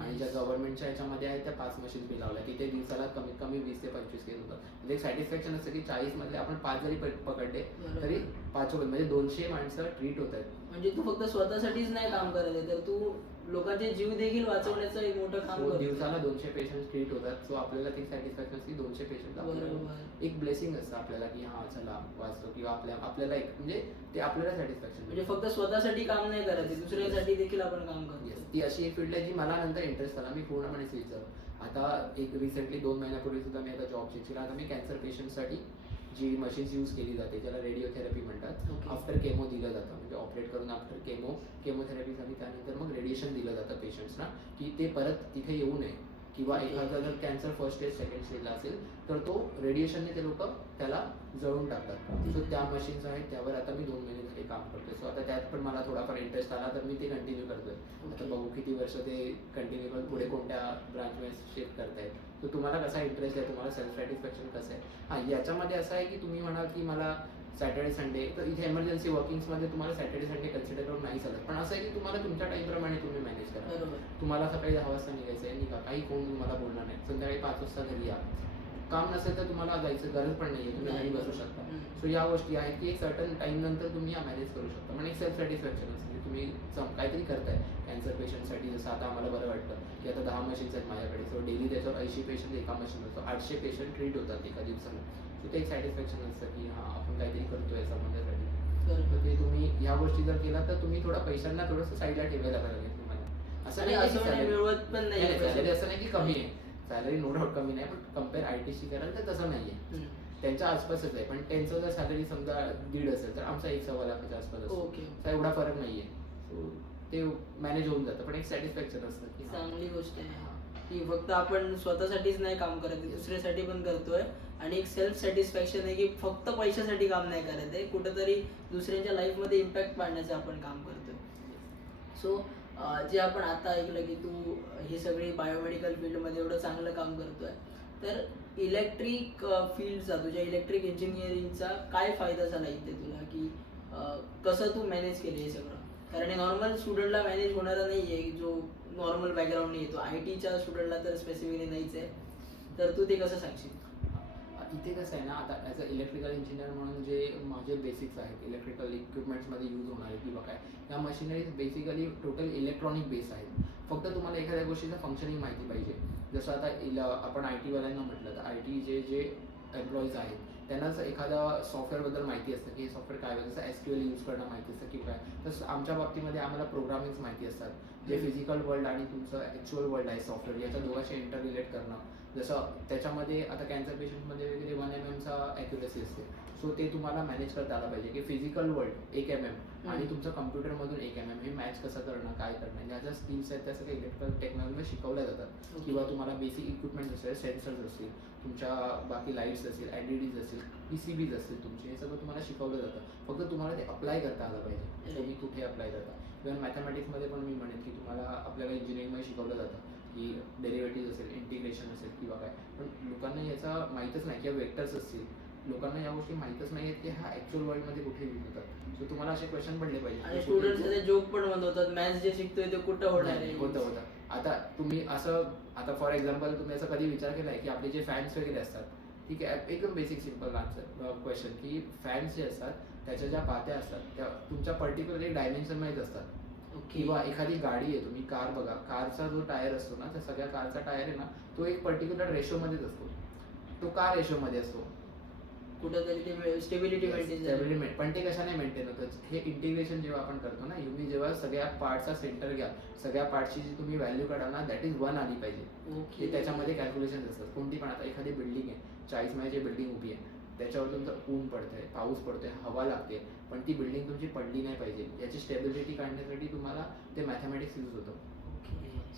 आणि ज्या गव्हर्नमेंटच्या ह्याच्यामध्ये आहेत त्या 5 मशीन मी लावल्या, तिथे दिवसाला कमीत कमी 20 ते 25 केस होतात. म्हणजे एक सॅटिस्फॅक्शन असतं की 40 मधले आपण 5 जरी पकडले तरी 5 म्हणजे 200 माणसं ट्रीट होत आहेत. म्हणजे तू फक्त स्वतःसाठीच नाही काम करत आहे, तर तू लोकांचे जीव देखील वाचवण्याचं एक मोठं काम करतो. दिवसाला 200 पेशंट ट्रीट होतात. सो आपल्याला ती सॅटिस्फॅक्शन असते 200 पेशंट एक ब्लेसिंग असतं आपल्याला की हा चला वाचतो, किंवा आपल्याला एक म्हणजे ते आपल्याला सॅटिस्फॅक्शन. म्हणजे फक्त स्वतःसाठी काम नाही करत, दुसऱ्यासाठी देखील आपण काम करतो. ती अशी एक फील्ड आहे जी मला नंतर इंटरेस्ट आला, मी पूर्णपणे स्विच झालो. आता एक रिसेंटली 2 महिन्यापूर्वी सुद्धा मी आता जॉब चेंज केला. आता मी कॅन्सर पेशंटसाठी जी मशीन्स यूज केली जाते ज्याला रेडिओथेरपी म्हणतात, आफ्टर केमो दिलं जातं. म्हणजे ऑपरेट करून आफ्टर केमोथेरपी झाली त्यानंतर मग रेडिएशन दिलं जातं पेशंट्सना की ते परत तिथे येऊ नये, किंवा एखादा जर कॅन्सर फर्स्ट स्टेज सेकंड स्टेजला असेल तर तो रेडिएशनने ते लोक त्याला जळून टाकतात. सो त्या मशीन्स आहेत, त्यावर आता मी 2 महिने झाले काम करतोय. सो आता त्यात पण मला थोडाफार इंटरेस्ट आला तर मी ते कंटिन्यू करतोय. आता बघू किती वर्ष ते कंटिन्यू करून पुढे कोणत्या ब्रांचमध्ये शिफ्ट करतायत. तर तुम्हाला कसा इंटरेस्ट आहे, तुम्हाला सेल्फ सॅटिस्फॅक्शन कसं आहे. हां, याच्यामध्ये असं आहे की तुम्ही म्हणाल की मला सॅटर्डे संडे, तर इथे एमर्जन्सी वर्किंग्समध्ये तुम्हाला सॅटर्डे संडे कन्सिडर करून नाही चालत. पण असं आहे की तुम्हाला तुमच्या टाईमप्रमाणे तुम्ही मॅनेज करा. तुम्हाला सकाळी 10 वाजता निघायचं आहे निघा, काही कोण तुम्हाला बोलणार नाही. संध्याकाळी 5 वाजता घरी या. काम नसेल तर तुम्हाला जायचं गरज पण नाही आहे, तुम्ही घरी बसू शकता. सो या गोष्टी आहेत की एक सर्टन टाईम नंतर तुम्ही या मॅनेज करू शकता. पण एक सेल्फ सॅटिस्फॅक्शन असते की तुम्ही काहीतरी करताय कॅन्सर पेशंटसाठी. जसं आता आम्हाला बरं वाटतं की आता 10 मशीन्स आहेत माझ्याकडे. सो डेली त्याच्यावर 80 पेशंट एका मशीन होतो, 800 पेशंट ट्रीट होतात एका दिवसाला. सो ते एक सॅटिस्फॅक्शन असतं की हां आपण काहीतरी करतोय समाजासाठी. तर ते तुम्ही ह्या गोष्टी जर केला तर तुम्ही थोडा पैशांना थोडंसं साईडला ठेवायला लागेल तुम्हाला. असं नाही की सॅलरी मिळवत पण नाही, सॅलरी असं नाही की कमी आहे, सॅलरी नो डाऊट कमी नाही, पण कम्पेअर आयटीशी कराल तर तसं नाहीये. त्यांच्या आसपासच आहे. पण त्यांचं जर सॅलरी समजा 1.5 असेल तर आमचा 1.25 लाखाच्या आसपास असतो. तर एवढा फरक नाहीये. सो ते मॅनेज होऊन जातं. पण एक सॅटिस्फॅक्शन असतं की चांगली गोष्ट आहे की फक्त आपण स्वतःसाठीच नाही काम करत, दुसऱ्यासाठी पण करतोय. आणि एक सेल्फ सॅटिस्फॅक्शन आहे की फक्त पैशासाठी काम नाही करत आहे, कुठंतरी दुसऱ्यांच्या लाईफमध्ये इम्पॅक्ट पाडण्याचं आपण काम करतोय. सो जे आपण आता ऐकलं की तू हे सगळी बायोमेडिकल फील्डमध्ये एवढं चांगलं काम करतोय, तर इलेक्ट्रिक फील्डचा, तुझ्या इलेक्ट्रिक इंजिनिअरिंगचा काय फायदा झाला इथे तुला, की कसं तू मॅनेज केलं हे सगळं? कारण हे नॉर्मल स्टुडंटला मॅनेज होणारा नाही आहे, जो नॉर्मल बॅकग्राऊंडने येतो. IT च्या स्टुडंटला तर स्पेसिफिकली नाहीच आहे. तर तू ते कसं सांगशील? इथे कसं आहे ना, आता ॲज अ इलेक्ट्रिकल इंजिनियर म्हणून जे माझे बेसिक्स आहेत इलेक्ट्रिकल इक्विपमेंट्समध्ये यूज होणारे किंवा काय, या machineries basically total electronic base आहेत. फक्त तुम्हाला एखाद्या गोष्टीचं फंक्शनिंग माहिती पाहिजे. जसं आता आपण IT वाल्यांना म्हटलं तर IT जे एम्प्लॉईज आहेत त्यांनाच एखादा सॉफ्टवेअरबद्दल माहिती असतं की हे सॉफ्टवेअर काय आहे. जसं SQL यूज करणं माहिती असतं किंवा काय. तसं आमच्या बाबतीमध्ये आम्हाला प्रोग्रामिंग्स माहिती असतात, जे फिजिकल वर्ल्ड आणि तुमचं ॲक्च्युअल वर्ल्ड आहे सॉफ्टवेअर, याच्या दोघांशी इंटर रिलेट करणं. जसं त्याच्यामध्ये आता कॅन्सर पेशंटमध्ये वगैरे 1 mmचा ॲक्युरेसी असते. सो ते तुम्हाला मॅनेज करता आलं पाहिजे की फिजिकल वर्ल्ड 1 mm आणि तुमचं कम्प्युटरमधून 1 mm हे मॅच कसं करणं, काय करणं, ह्या ज्या स्किल्स आहेत त्या सगळ्या इलेक्ट्रिकल टेक्नॉलॉजीमध्ये शिकवल्या जातात. किंवा तुम्हाला बेसिक इक्विपमेंट्स असेल, सेन्सर्स असतील, तुमच्या बाकी लाईट्स असतील, LEDs असतील, PCBs असतील तुमचे, हे सगळं तुम्हाला शिकवलं जातं. फक्त तुम्हाला ते अप्लाय करता आलं पाहिजे. तुम्ही कुठे अप्लाय करता. इव्हन मॅथमॅटिक्समध्ये पण मी म्हणेन की तुम्हाला आपल्याला इंजिनिअरिंगमध्ये शिकवलं जातं की डेरिव्हेटिव्ह असेल, इंटिग्रेशन असेल किंवा काय. पण लोकांना याचा माहीतच नाही, किंवा वेक्टर्स असतील, लोकांना या गोष्टी माहीतच नाही आहेत की हा ॲक्च्युअल वर्ल्डमध्ये कुठे यूज होतात. सो तुम्हाला असे क्वेश्चन पडले पाहिजे. आणि स्टुडंट्स जोक पण बनवतात, मॅथ्स जे शिकतोय ते कुठं होणार आहे. होतं. आता तुम्ही असं, आता फॉर एक्झाम्पल तुम्ही असं कधी विचार केला आहे की आपले जे फॅन्स वगैरे असतात, ठीक आहे, एकदम बेसिक सिम्पल आन्सर क्वेश्चन की फॅन्स जे असतात त्याच्या ज्या पात्या असतात त्या तुमच्या पर्टिक्युलर एक डायमेन्शन माहीत असतात. किंवा एखादी गाडी आहे, तुम्ही कार बघा, कारचा जो टायर असतो ना, त्या सगळ्या कारचा टायर आहे ना, तो एक पर्टिक्युलर रेशोमध्येच असतो. तो का रेशोमध्ये असतो? कुठेतरी ते स्टेबिलिटी मेंटेन. पण ते कशाने मेंटेन होतं? हे इंटिग्रेशन जेव्हा आपण करतो ना, तुम्ही जेव्हा सगळ्या पार्टचा सेंटर घ्या, सगळ्या पार्टची जी तुम्ही व्हॅल्यू काढा ना, दॅट इज 1 आली पाहिजे. हे त्याच्यामध्ये कॅल्क्युलेशन असतात. कोणती पण, आता एखादी बिल्डिंग आहे, 40 मजल्याची बिल्डिंग उभी आहे, त्याच्यावर तुमचं ऊन पडतंय, पाऊस पडतोय, हवा लागते, पण ती बिल्डिंग तुमची पडली नाही पाहिजे, याची स्टेबिलिटी काढण्यासाठी तुम्हाला ते मॅथमॅटिक्स यूज होतं.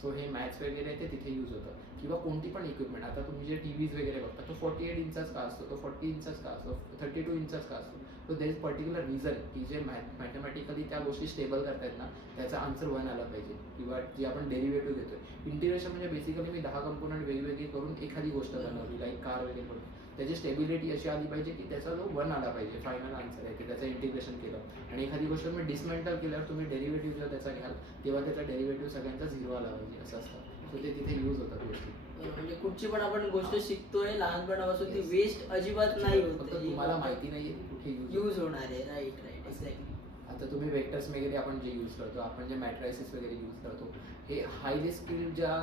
सो हे मॅथ्स वगैरे ते तिथे यूज होतं. किंवा कोणती पण इक्विपमेंट, आता तुम्ही जे TVs वगैरे बघता, तो 48 इंचाच का असतो, तो 40 इंचाच का असतो, 32 इंचाच का असतो, so there is particular reason की जे मॅथमॅटिकली त्या गोष्टी स्टेबल करतायत ना त्याचा आन्सर 1 आला पाहिजे, किंवा जे आपण डेरिव्हेटिव्ह घेतोय. इंटिग्रेशन म्हणजे बेसिकली मी 10 कंपोनंट वेगवेगळे करून एखादी गोष्ट बनवली, लाईक कार वगैरे करून त्याची स्टेबिलिटी अशी आली पाहिजे की त्याचा जो 1 आला पाहिजे, फायनल आन्सर आहे की त्याचं इंटिग्रेशन केलं. आणि एखादी गोष्ट तुम्ही डिसमेंटल केल्यावर तुम्ही डेरिव्हेटिव्ह जेव्हा त्याचा घ्याल तेव्हा त्याचा डेरिव्हेटिव्ह सगळ्यांचा 0 आला पाहिजे, असं असतं. सो ते तिथे यूज होतात गोष्टी. म्हणजे कुठची पण आपण गोष्ट शिकतोय लहानपणापासून ती वेस्ट अजिबात नाही फक्त होत, तुम्हाला माहिती नाहीये की कुठे यूज होणार आहे. Right right exactly. आता तुम्ही वेक्टर्स वगैरे आपण जे यूज करतो, आपण जे मॅट्रायसिस वगैरे यूज करतो, हे हायली स्किल्ड ज्या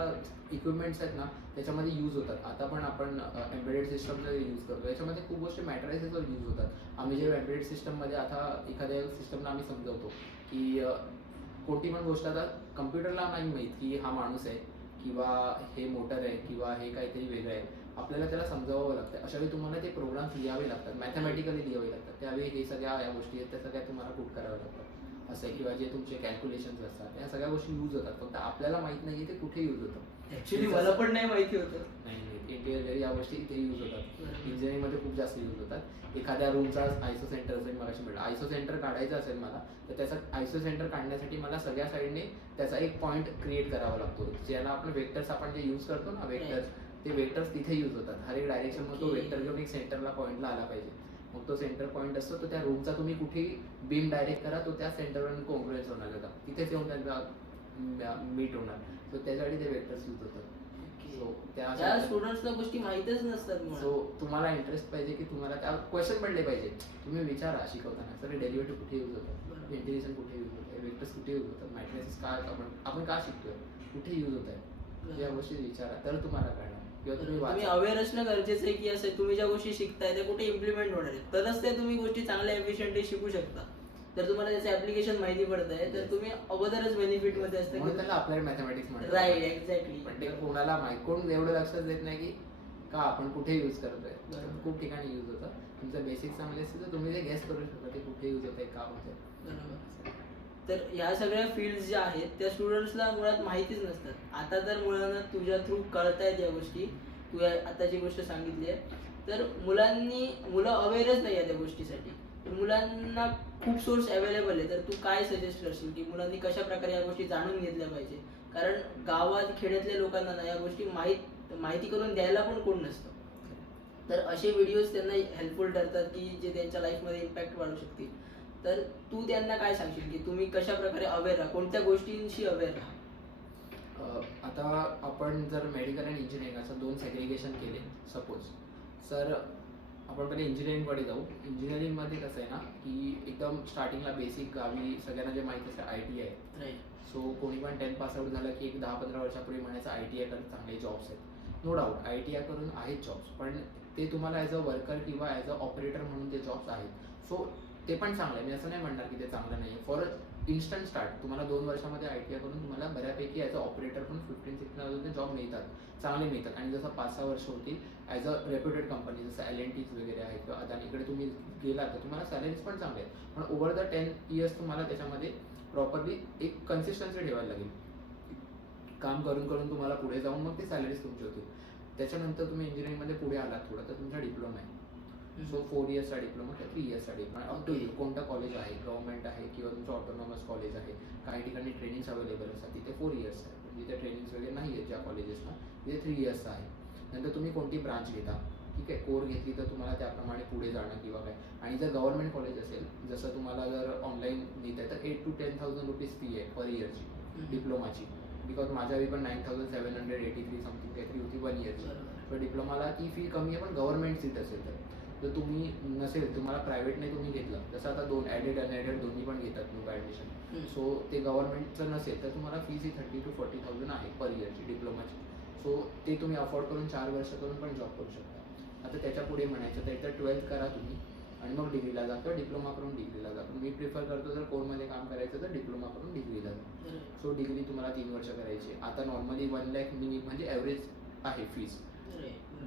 इक्विपमेंट्स आहेत ना त्याच्यामध्ये यूज होतात. आता पण आपण एम्बेडेड सिस्टमचा यूज करतो, याच्यामध्ये खूप गोष्टी मॅट्रायसिसवर यूज होतात. आम्ही जे एम्बेडेड सिस्टममध्ये आता एखाद्या सिस्टमला आम्ही समजवतो की कोणती पण गोष्ट आता कम्प्युटरला नाही माहीत की हा माणूस आहे किंवा हे मोटर आहे किंवा हे काहीतरी वेगळं आहे, आपल्याला त्याला समजावं लागतं. अशावेळी तुम्हाला ते प्रोग्राम्स लिहावे लागतात, मॅथमॅटिकली लिहावे लागतात. त्यावेळी हे सगळ्या या गोष्टी आहेत त्या सगळ्या तुम्हाला पुट कराव्या लागतात असं आहे. किंवा जे तुमचे कॅल्क्युलेशन्स असतात या सगळ्या गोष्टी यूज होतात, फक्त आपल्याला माहित नाही ते कुठे यूज होतं. ऍक्च्युली मला पण नाही माहिती होतं. नाही इंटिरियर या गोष्टी इथे यूज होतात, इंजिनिअरिंगमध्ये खूप जास्त यूज होतात. एखाद्या रूमचा आयसो सेंटर असेल, मला म्हटलं आयसो सेंटर काढायचं असेल मला, तर त्याचा आयसो सेंटर काढण्यासाठी मला सगळ्या साईडने त्याचा एक पॉईंट क्रिएट करावा लागतो, ज्याला आपण वेक्टर्स आपण जे यूज करतो ना वेक्टर्स, ते वेक्टर्स तिथे यूज होतात. हर एक डायरेक्शन मध्ये तो वेक्टर घेऊन एक सेंटरला पॉईंटला आला पाहिजे. मग तो सेंटर पॉईंट असतो तो त्या रूमचा तुम्ही कुठेही बीम डायरेक्ट करा, तो त्या सेंटरवरून कॉन्ग्रुएन्स होणार होता, तिथेच येऊन त्यांचा मीट होणार. सो त्यासाठी ते वेक्टर्स यूज होतात. सो त्या स्टुडंट्सला गोष्टी माहीतच नसतात. सो तुम्हाला इंटरेस्ट पाहिजे की तुम्हाला त्या क्वेश्चन पडले पाहिजे, तुम्ही विचारा शिकवताना सगळे डेरिव्हेटिव्ह कुठे यूज होतात, इंटिग्रेशन कुठे यूज होतं, वेक्टर्स कुठे यूज होतात, मॅट्रिसेस काय आपण का शिकतोय, कुठे यूज होत आहे, या गोष्टी विचारा तर तुम्हाला कळणार. किंवा तुम्ही अवेअर असणं गरजेचं आहे की असं तुम्ही ज्या गोष्टी शिकताय त्या कुठे इम्प्लिमेंट होणार आहेत, तरच ते तुम्ही गोष्टी चांगल्या एफिशियंटली शिकू शकता. जर तुम्हाला त्याचं ऍप्लिकेशन माहिती पडत आहे तर तुम्ही अगोदरच बेनिफिट मध्ये असता. म्हणून त्याला अप्लाइड मॅथमॅटिक्स म्हणतात. Right exactly. पण ते कोणाला कोण एवढं लक्षात देत नाही की का आपण कुठे यूज करतोय. खूप ठिकाणी यूज होतं. तुमचं बेसिक चांगले असतील तर तुम्ही ते गेस करू शकता ते कुठे यूज होतंय, का होतंय. बरोबर. तर ह्या सगळ्या फील्ड ज्या आहेत त्या स्टुडंट्सला मुळात माहितीच नसतात. आता तर मुलांना तुझ्या थ्रू कळतायत या गोष्टी, तू आता जी गोष्ट सांगितली आहे, तर मुलं अवेअरच नाही आहे त्या गोष्टीसाठी. तर मुलांना खूप सोर्स अवेलेबल आहे, तर तू काय सजेस्ट करशील की मुलांनी कशा प्रकारे या गोष्टी जाणून घेतल्या पाहिजे? कारण गावात खेड्यातल्या लोकांना ना या गोष्टी माहिती करून द्यायला पण कोण नसतं. तर असे व्हिडिओज त्यांना हेल्पफुल ठरतात की जे त्यांच्या लाईफमध्ये इम्पॅक्ट वाढू शकतील. तर तू त्यांना काय सांगशील की तुम्ही कशा प्रकारे अवेअर राहा, कोणत्या गोष्टींशी अवेअर राहा? आता आपण जर मेडिकल आणि इंजिनिअरिंग असं 2 सेग्रिगेशन केले सपोज, सर आपण पहिले इंजिनिअरिंगकडे जाऊ. इंजिनिअरिंगमध्ये कसं आहे ना की एकदम स्टार्टिंगला बेसिक गावी सगळ्यांना जे माहिती असतं ITI आहे. सो कोणी पण 10th पास आउट झालं की एक 10-15 वर्षापूर्वी म्हणायचं ITI करून चांगले जॉब्स आहेत. नो डाऊट ITI करून आहेत जॉब्स, पण ते तुम्हाला ॲज अ वर्कर किंवा ॲज अ ऑपरेटर म्हणून ते जॉब्स आहेत. सो ते पण चांगलं आहे, मी असं नाही म्हणणार की ते चांगलं नाही आहे. फॉर इन्स्टंट स्टार्ट तुम्हाला 2 वर्षामध्ये ITI करून तुम्हाला बऱ्यापैकी ॲज अ ऑपरेटर पण 15-16 जॉब मिळतात, चांगले मिळतात. आणि जसं 5-6 वर्ष होतील ॲज अ रेप्युटेड कंपनी जसं L&T's वगैरे आहेत किंवा अदानीकडे तुम्ही गेलात तर तुम्हाला सॅलरीज पण चांगले आहेत. पण ओव्हर द 10 इयर्स तुम्हाला त्याच्यामध्ये प्रॉपरली एक कन्सिस्टन्सी ठेवायला लागेल. काम करून करून तुम्हाला पुढे जाऊन मग ते सॅलरीज तुमची होतील. त्याच्यानंतर तुम्ही इंजिनिअरिंगमध्ये पुढे आलात थोडं तर तुमचा डिप्लोमा आहे. सो 4 इयर्सचा डिप्लोमा किंवा 3 इयर्सचा डिप्लोमा अप टू यू. कोणतं कॉलेज आहे, गव्हर्नमेंट आहे किंवा तुमचं ऑटोनॉमस कॉलेज आहे. काही ठिकाणी ट्रेनिंग्स अवेलेबल असतात, तिथे 4 इयर्स आहे. पण जिथे ट्रेनिंग्स वगैरे नाही आहेत ज्या कॉलेजेसला तिथे 3 इयर्सचा आहे. नंतर तुम्ही कोणती ब्रांच घेता, ठीक आहे, कोर घेतली तर तुम्हाला त्याप्रमाणे पुढे जाणं किंवा काय. आणि जर गव्हर्नमेंट कॉलेज असेल, जसं तुम्हाला जर ऑनलाईन मिळत आहे तर 8,000 to 10,000 रुपीज फी आहे पर इयरची डिप्लोमाची. बिकॉज माझ्याही पण 9,783 समथिंग काहीतरी होती 1 इयरची. तर डिप्लोमाला ती फी कमी आहे, पण गव्हर्नमेंट सीट असेल तर तुम्ही नसेल, तुम्हाला प्रायव्हेटने तुम्ही घेतलं, जसं आता 2 ॲडेड अनएडेड दोन्ही पण घेतात लोक ॲडमिशन. सो ते गव्हर्नमेंटचं नसेल तर तुम्हाला फीज ही 30,000 to 40,000 आहे पर इयरची डिप्लोमाची. सो ते तुम्ही अफोर्ड करून 4 वर्ष करून पण जॉब करू शकता. आता त्याच्या पुढे म्हणायचं तर एकतर 12th करा तुम्ही आणि मग डिग्रीला जा किंवा डिप्लोमा करून डिग्रीला जा. पण मी प्रिफर करतो जर कोर्समध्ये काम करायचं तर डिप्लोमा करून डिग्रीला जा. सो डिग्री तुम्हाला 3 वर्ष करायची. आता नॉर्मली 1 लाख मिनिमम म्हणजे ॲव्हरेज आहे फीज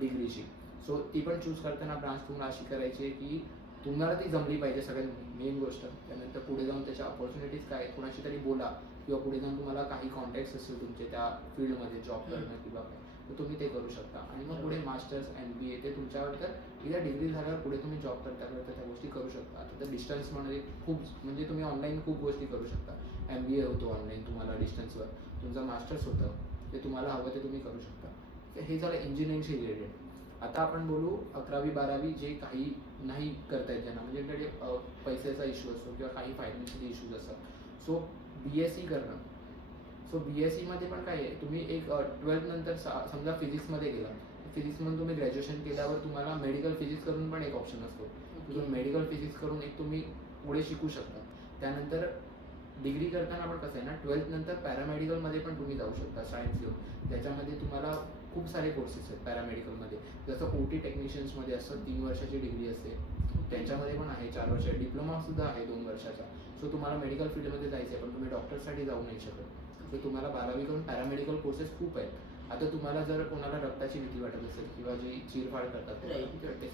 डिग्रीची. सो ती पण चूज करताना ब्रांच तुम्हाला अशी करायची आहे की तुम्हाला ती जमली पाहिजे सगळ्यात मेन गोष्ट. त्यानंतर पुढे जाऊन त्याच्या अपॉर्च्युनिटीज काय, कोणाशी तरी बोला किंवा पुढे जाऊन तुम्हाला काही कॉन्टॅक्ट्स असतील तुमचे त्या फील्डमध्ये जॉब करणं किंवा काय, तर तुम्ही ते करू शकता. आणि मग पुढे मास्टर्स MBA ते तुमच्यावर, तर एकदा डिग्री झाल्यावर पुढे तुम्ही जॉब करता त्या गोष्टी करू शकता. आता तर डिस्टन्समध्ये खूप म्हणजे तुम्ही ऑनलाईन खूप गोष्टी करू शकता. MBA होतो ऑनलाईन तुम्हाला डिस्टन्सवर, तुमचं मास्टर्स होतं, ते तुम्हाला हवं ते तुम्ही करू शकता. तर हे झालं इंजिनिअरिंगशी रिलेटेड. आता आपण बोलू 11वी 12वी जे काही नाही करता येत ज्यांना, म्हणजे त्यांच्याकडे पैशाचा इश्यू असतो किंवा काही फायनान्शियल इश्यूज असतात. सो BSc करणं. सो BScमध्ये पण काय आहे, तुम्ही एक 12th नंतर समजा फिजिक्समध्ये गेला, फिजिक्समधून तुम्ही ग्रॅज्युएशन केल्यावर तुम्हाला मेडिकल फिजिक्स करून पण एक ऑप्शन असतो. तुम्ही मेडिकल फिजिक्स करून एक तुम्ही पुढे शिकू शकता. त्यानंतर डिग्री करताना पण कसं आहे ना, 12th नंतर पॅरामेडिकलमध्ये पण तुम्ही जाऊ शकता सायन्स घेऊन. त्याच्यामध्ये तुम्हाला खूप सारे कोर्सेस आहेत पॅरामेडिकलमध्ये, जसं OT टेक्निशियन्समध्ये असतं 3 वर्षाची डिग्री असते, त्यांच्यामध्ये पण आहे 4 वर्ष, डिप्लोमासुद्धा आहे 2 वर्षाचा. सो तुम्हाला मेडिकल फील्डमध्ये जायचं आहे पण तुम्ही डॉक्टरसाठी जाऊ नाही शकत, तर तुम्हाला 12वी करून पॅरामेडिकल कोर्सेस खूप आहेत. आता तुम्हाला जर कोणाला रक्ताची भीती वाटत असेल किंवा जी चीरफाड करतात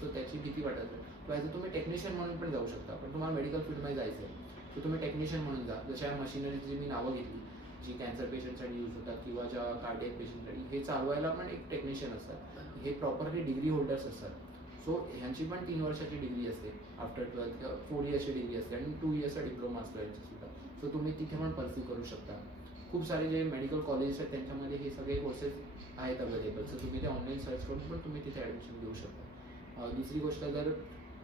सो त्याची भीती वाटत असेल, तर तुम्ही टेक्निशियन म्हणून पण जाऊ शकता. पण तुम्हाला मेडिकल फील्डमध्ये जायचं आहे तर तुम्ही टेक्निशियन म्हणून जा. जशा मशिनरीची मी नावं घेतली जी कॅन्सर पेशंटसाठी यूज होतात किंवा ज्या कार्डियक पेशंटसाठी, हे चालवायला पण एक टेक्निशियन असतात, हे प्रॉपरली डिग्री होल्डर्स असतात. सो ह्यांची पण 3 वर्षाची डिग्री असते आफ्टर 12th, 4 इयर्सची डिग्री असते आणि 2 इयर्सचा डिप्लोमा असतो यांच्यासुद्धा. सो तुम्ही तिथे पण परस्यू करू शकता. खूप सारे जे मेडिकल कॉलेजेस आहेत त्यांच्यामध्ये हे सगळे कोर्सेस आहेत अवेलेबल. सो तुम्ही ते ऑनलाईन सर्च करून पण तुम्ही तिथे ॲडमिशन घेऊ शकता. दुसरी गोष्ट, जर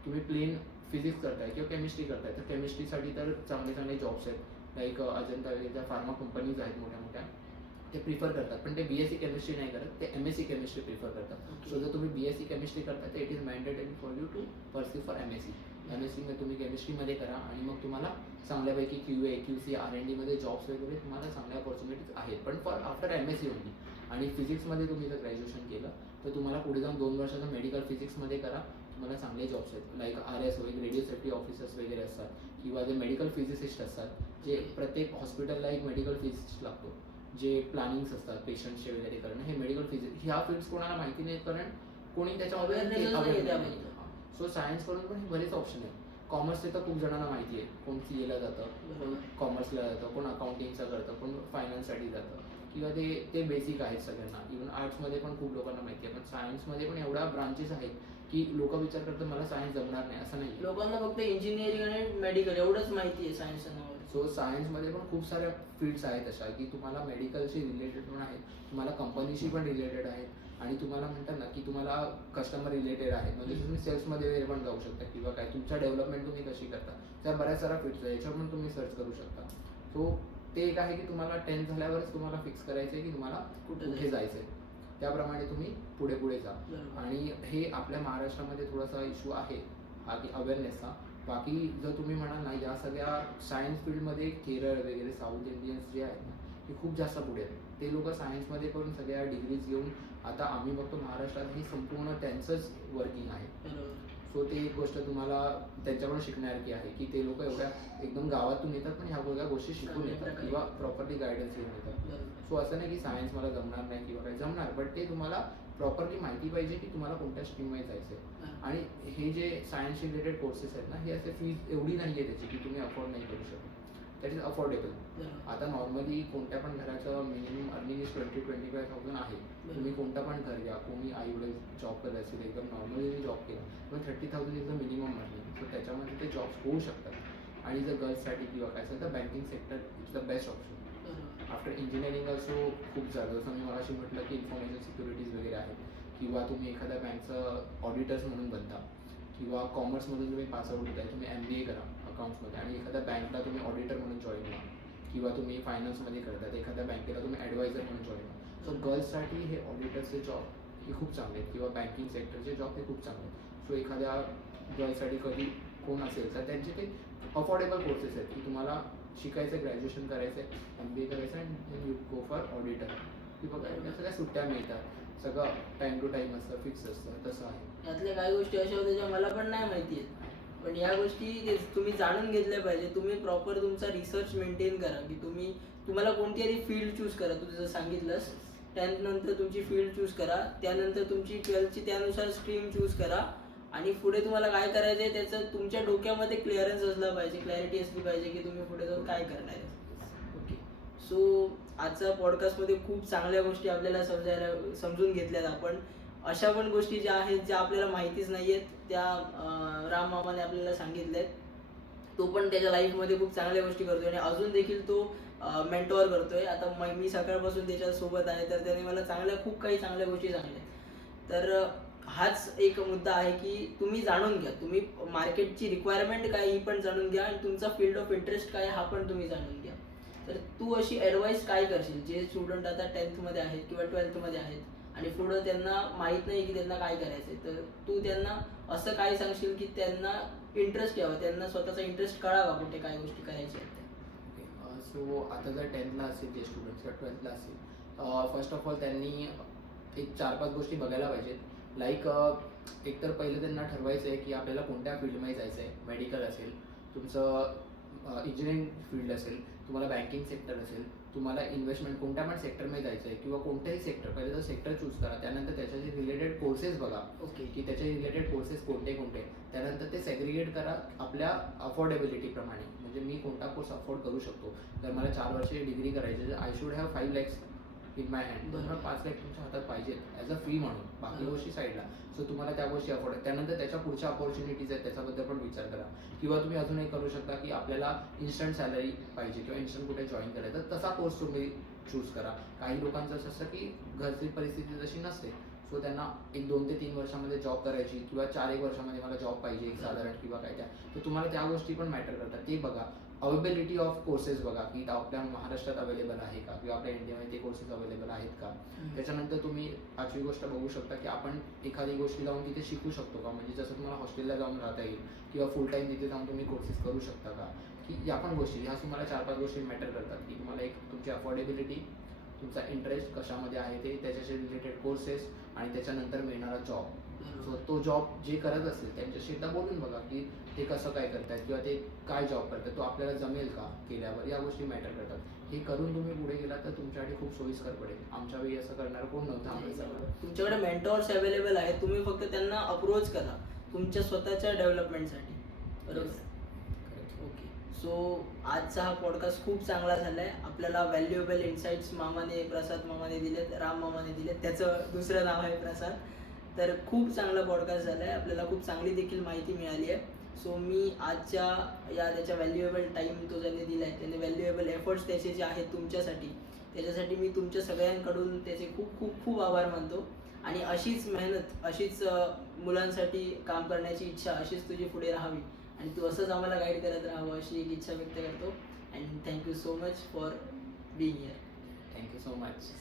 तुम्ही प्लेन फिजिक्स करताय किंवा केमिस्ट्री करताय, तर केमिस्ट्रीसाठी तर चांगले चांगले जॉब्स आहेत. लाईक अजंता वगैरे ज्या फार्मा कंपनीज आहेत मोठ्या मोठ्या, ते प्रिफर करतात, पण ते BSc केमिस्ट्री नाही करत, ते MSc केमिस्ट्री प्रिफर करतात. सो जर तुम्ही BSc केमिस्ट्री करताय तर it is mandatory for you to pursue for MSc. MScमध्ये तुम्ही केमिस्ट्रीमध्ये करा आणि मग तुम्हाला चांगल्यापैकी QA QC R&D मध्ये जॉब्स वगैरे तुम्हाला चांगल्या ऑपॉर्च्युनिटीज आहेत, पण फॉर आफ्टर MSc ओनली. आणि फिजिक्समध्ये तुम्ही जर ग्रॅज्युएशन केलं तर तुम्हाला पुढे जाऊन 2 वर्षाचं मेडिकल फिजिक्समध्ये करा, तुम्हाला चांगले जॉब्स आहेत. लाईक RS वगैरे रेडिओ सेफ्टी ऑफिसर्स वगैरे असतात किंवा जे मेडिकल फिजिसिस्ट असतात, जे प्रत्येक हॉस्पिटलला एक मेडिकल फिजिसिस्ट लागतो, जे प्लॅनिंग्स असतात पेशंटचे वगैरे करणं, हे मेडिकल फिजिक्स. ह्या फील्ड्स कोणाला माहिती नाहीत कारण कोणी त्याच्यामध्ये अवेअरनेस नाही. सो सायन्स करून पण हे बरेच ऑप्शन आहेत. कॉमर्सचे तर खूप जणांना माहिती आहे, कोण CAला जातं, कोण कॉमर्सला जातं, कोण अकाउंटिंगचं करतं, कोण फायनान्ससाठी जातं, किंवा ते बेसिक आहेत सगळ्यांना. इव्हन आर्ट्समध्ये पण खूप लोकांना माहिती आहे, पण सायन्समध्ये पण एवढ्या ब्रांचेस आहेत की लोक विचार करतात मला सायन्स जमणार नाही, असं नाही. लोकांना फक्त इंजिनिअरिंग आणि मेडिकल एवढंच माहिती आहे सायन्सचं नाव. सो सायन्समध्ये पण खूप साऱ्या फील्ड्स आहेत अशा की तुम्हाला मेडिकलशी रिलेटेड पण आहेत, तुम्हाला कंपनीशी पण रिलेटेड आहेत, आणि तुम्हाला म्हणतात ना की तुम्हाला कस्टमर रिलेटेड आहे, म्हणजे तुम्ही सेल्समध्ये वगैरे पण जाऊ शकता किंवा काय तुमच्या डेव्हलपमेंट तुम्ही कशी करता, त्या बऱ्याच साऱ्या फील्ड्स आहेत, याच्यावर पण तुम्ही सर्च करू शकता. सो ते एक आहे की तुम्हाला 10th झाल्यावरच तुम्हाला फिक्स करायचं आहे की तुम्हाला कुठे जायचं आहे, त्याप्रमाणे तुम्ही पुढे पुढे जा. आणि हे आपल्या महाराष्ट्रामध्ये थोडासा इश्यू आहे हा की अवेअरनेसचा. बाकी जर तुम्ही म्हणाल ना, या सगळ्या सायन्स फील्डमध्ये केरळ वगैरे साऊथ इंडियन्स जे आहेत ना, ते खूप जास्त पुढे आहेत. ते लोक सायन्समध्ये करून सगळ्या डिग्रीज घेऊन आता आम्ही बघतो महाराष्ट्रात ही संपूर्ण त्यांचंच वर्किंग आहे. सो ते एक गोष्ट तुम्हाला त्यांच्याकडून शिकण्यासारखी आहे की ते लोक एवढ्या एकदम गावातून येतात पण ह्या सगळ्या गोष्टी शिकून येतात किंवा प्रॉपरली गायडन्स घेऊन येतात. सो असं नाही की सायन्स मला जमणार नाही किंवा काय, जमणार, बट ते तुम्हाला प्रॉपरली माहिती पाहिजे की तुम्हाला कोणत्या स्ट्रीममध्ये जायचं आहे. आणि हे जे सायन्स रिलेटेड कोर्सेस आहेत ना, हे असे फीज एवढी नाही आहे त्याची की तुम्ही अफोर्ड नाही करू शकत, दॅट इज अफोर्डेबल. आता नॉर्मली कोणत्या पण घराचं मिनिमम अर्निंग इज 20-25,000 आहे. तुम्ही कोणता पण घर घ्या, कोणी आई वडील जॉब करत असेल, एकदम नॉर्मली जॉब केला तर 30,000 is the minimum earning. So त्याच्यामध्ये ते जॉब्स होऊ शकतात. आणि जर गर्ल्ससाठी किंवा काय असेल तर banking sector is the best option. After engineering also खूप झालं, जसं मी मगाशी म्हटलं की इन्फॉर्मेशन सिक्युरिटीज वगैरे आहेत, किंवा तुम्ही एखाद्या बँकचं ऑडिटर्स म्हणून बनता, किंवा कॉमर्समधून तुम्ही पास आउट होताय, तुम्ही MBA करा अकाउंट्समध्ये आणि एखाद्या बँकला तुम्ही ऑडिटर म्हणून जॉईन व्हा, किंवा तुम्ही फायनान्समध्ये करतात एखाद्या बँकेला तुम्ही ॲडवायझर म्हणून जॉईन व्हा. सो गर्ल्ससाठी हे ऑडिटर्सचे जॉब हे खूप चांगले आहेत, किंवा बँकिंग सेक्टरचे जॉब हे खूप चांगले आहेत. सो एखाद्या गर्ल्ससाठी कधी कोण असेल तर त्यांचे ते अफोर्डेबल कोर्सेस आहेत की तुम्हाला शिकायचं, ग्रॅज्युएशन करायचं आहे, MBA करायचं and you go for auditor. की बघा सगळ्या सुट्ट्या मिळतात, सगळं टाईम टू टाईम असतं, फिक्स असतं, तसं आहे. यातल्या काही गोष्टी अशा होत्या ज्या मला पण नाही माहिती आहेत, पण या गोष्टी तुम्ही जाणून घेतल्या पाहिजे. तुम्ही प्रॉपर तुमचा रिसर्च मेंटेन करा की तुम्हाला कोणती फील्ड चूज करा. तू जसं सांगितलंस 10th नंतर तुमची फील्ड चूज करा, त्यानंतर तुमची 12thची त्यानुसार स्ट्रीम चूज करा, आणि पुढे तुम्हाला काय करायचं आहे त्याचं तुमच्या डोक्यामध्ये क्लिअरन्स असला पाहिजे, क्लॅरिटी असली पाहिजे की तुम्ही पुढे जाऊन काय करणार आहे. ओके, सो सो आजच्या पॉडकास्टमध्ये खूप चांगल्या गोष्टी आपल्याला समजून घेतल्यात आपण. अशा पण गोष्टी ज्या आहेत ज्या आपल्याला माहितीच नाही आहेत त्या राम मामाने आपल्याला सांगितल्यात. तो पण त्याच्या लाईफमध्ये खूप चांगल्या गोष्टी करतोय आणि अजून देखील तो मेंटॉर करतोय. आता मी सकाळपासून त्याच्यासोबत आहे, तर त्याने मला खूप काही चांगल्या गोष्टी सांगितल्या. तर हाच एक मुद्दा आहे की तुम्ही जाणून घ्या, तुम्ही मार्केटची रिक्वायरमेंट काय ही पण जाणून घ्या आणि तुमचा फील्ड ऑफ इंटरेस्ट काय हा पण तुम्ही जाणून घ्या. तर तू अशी ॲडवाईस काय करशील जे स्टुडंट आता 10th मध्ये आहेत किंवा 12th मध्ये आहेत आणि पुढं त्यांना माहीत नाही की त्यांना काय करायचंय, तर तू त्यांना असं काय सांगशील की त्यांना इंटरेस्ट यावं, त्यांना स्वतःचा इंटरेस्ट कळावा कुठे काय गोष्टी करायच्या आहेत त्या. सो आता जर 10th असेल जे स्टुडंट्स किंवा 12th असेल, फर्स्ट ऑफ ऑल त्यांनी एक 4-5 गोष्टी बघायला पाहिजेत. लाईक एकतर पहिलं त्यांना ठरवायचं आहे की आपल्याला कोणत्या फील्डमध्ये जायचं आहे. मेडिकल असेल, तुमचं इंजिनिअरिंग फील्ड असेल, तुम्हाला बँकिंग सेक्टर असेल, तुम्हाला इन्व्हेस्टमेंट कोणत्या पण सेक्टरमध्ये जायचं आहे किंवा कोणत्याही सेक्टर, पहिले तर सेक्टर चूज करा. त्यानंतर त्याच्याशी रिलेटेड कोर्सेस बघा ओके की त्याच्या रिलेटेड कोर्सेस कोणते कोणते. त्यानंतर ते सेग्रिगेट करा आपल्या अफोर्डेबिलिटीप्रमाणे. म्हणजे मी कोणता कोर्स अफोर्ड करू शकतो. जर मला 4 वर्षाची डिग्री करायची तर I should have 5 lakhs in my hand. तुम्हाला 5 लाख तुमच्या हातात पाहिजेत ॲज अ फी म्हणून, बाकी गोष्टी साईडला. सो तुम्हाला त्या गोष्टी अफोर्ड आहेत. त्यानंतर त्याच्या पुढच्या अपॉर्च्युनिटीज आहेत त्याच्याबद्दल पण विचार करा. किंवा तुम्ही अजून एक करू शकता की आपल्याला इन्स्टंट सॅलरी पाहिजे किंवा इन्स्टंट कुठे जॉईन करायचं, तर तसा कोर्स तुम्ही चूज करा. काही लोकांचं असं असतं की घरची परिस्थिती तशी नसते, सो त्यांना 1-2 ते 3 वर्षामध्ये जॉब करायची किंवा 4-1 वर्षामध्ये मला जॉब पाहिजे एक साधारण किंवा काय त्या, तर तुम्हाला त्या गोष्टी पण मॅटर करतात. ते बघा. अवेलेबिलिटी ऑफ कोर्सेस बघा की आपल्या महाराष्ट्रात अवेलेबल आहे का किंवा आपल्या इंडियामध्ये ते कोर्सेस अवेलेबल आहेत का. त्याच्यानंतर तुम्ही 5वी गोष्ट बघू शकता की आपण एखादी गोष्टी जाऊन तिथे शिकू शकतो का. म्हणजे जसं तुम्हाला हॉस्टेलला जाऊन राहता येईल किंवा फुल टाईम तिथे जाऊन तुम्ही कोर्सेस करू शकता का, की या पण गोष्टी, ह्या तुम्हाला 4-5 गोष्टी मॅटर करतात. की तुम्हाला एक तुमची अफोर्डेबिलिटी, तुमचा इंटरेस्ट कशामध्ये आहे ते, त्याच्याशी रिलेटेड कोर्सेस आणि त्याच्यानंतर मिळणारा जॉब. सो तो जॉब जे करत असेल त्यांच्याशी एकदा बोलून बघा की ते कसं काय करतायत किंवा ते काय जॉब करतात, तो आपल्याला जमेल का केल्यावर, या गोष्टी मॅटर करतात. हे करून तुम्ही पुढे गेला तर तुमच्यासाठी खूप सोयीस्कर पडेल. आमच्या वेळी असं करणार कोण नव्हतं आम्हाला. तुमच्याकडे मेंटॉर्स अवेलेबल आहेत, तुम्ही फक्त त्यांना अप्रोच करा तुमच्या स्वतःच्या डेव्हलपमेंटसाठी. बरोबर. ओके. सो आजचा हा पॉडकास्ट खूप चांगला झाला आहे. आपल्याला व्हॅल्युएबल इन्साइट्स प्रसाद मामाने दिलेत, राम मामाने दिलेत. त्याचं दुसरं नाव आहे प्रसाद. तर खूप चांगला पॉडकास्ट झाला आहे. आपल्याला खूप चांगली देखील माहिती मिळाली आहे. सो मी आजच्या त्याच्या व्हॅल्युएबल टाईम तो ज्याने दिला आहे, त्याने व्हॅल्युएबल एफर्ट्स त्याचे जे आहेत तुमच्यासाठी, त्याच्यासाठी मी तुमच्या सगळ्यांकडून त्याचे खूप खूप खूप आभार मानतो. आणि अशीच मेहनत, अशीच मुलांसाठी काम करण्याची इच्छा अशीच तुझी पुढे राहावी आणि तू असंच आम्हाला गाईड करत राहावं अशी एक इच्छा व्यक्त करतो. And thank you so much for being here. Thank you so much.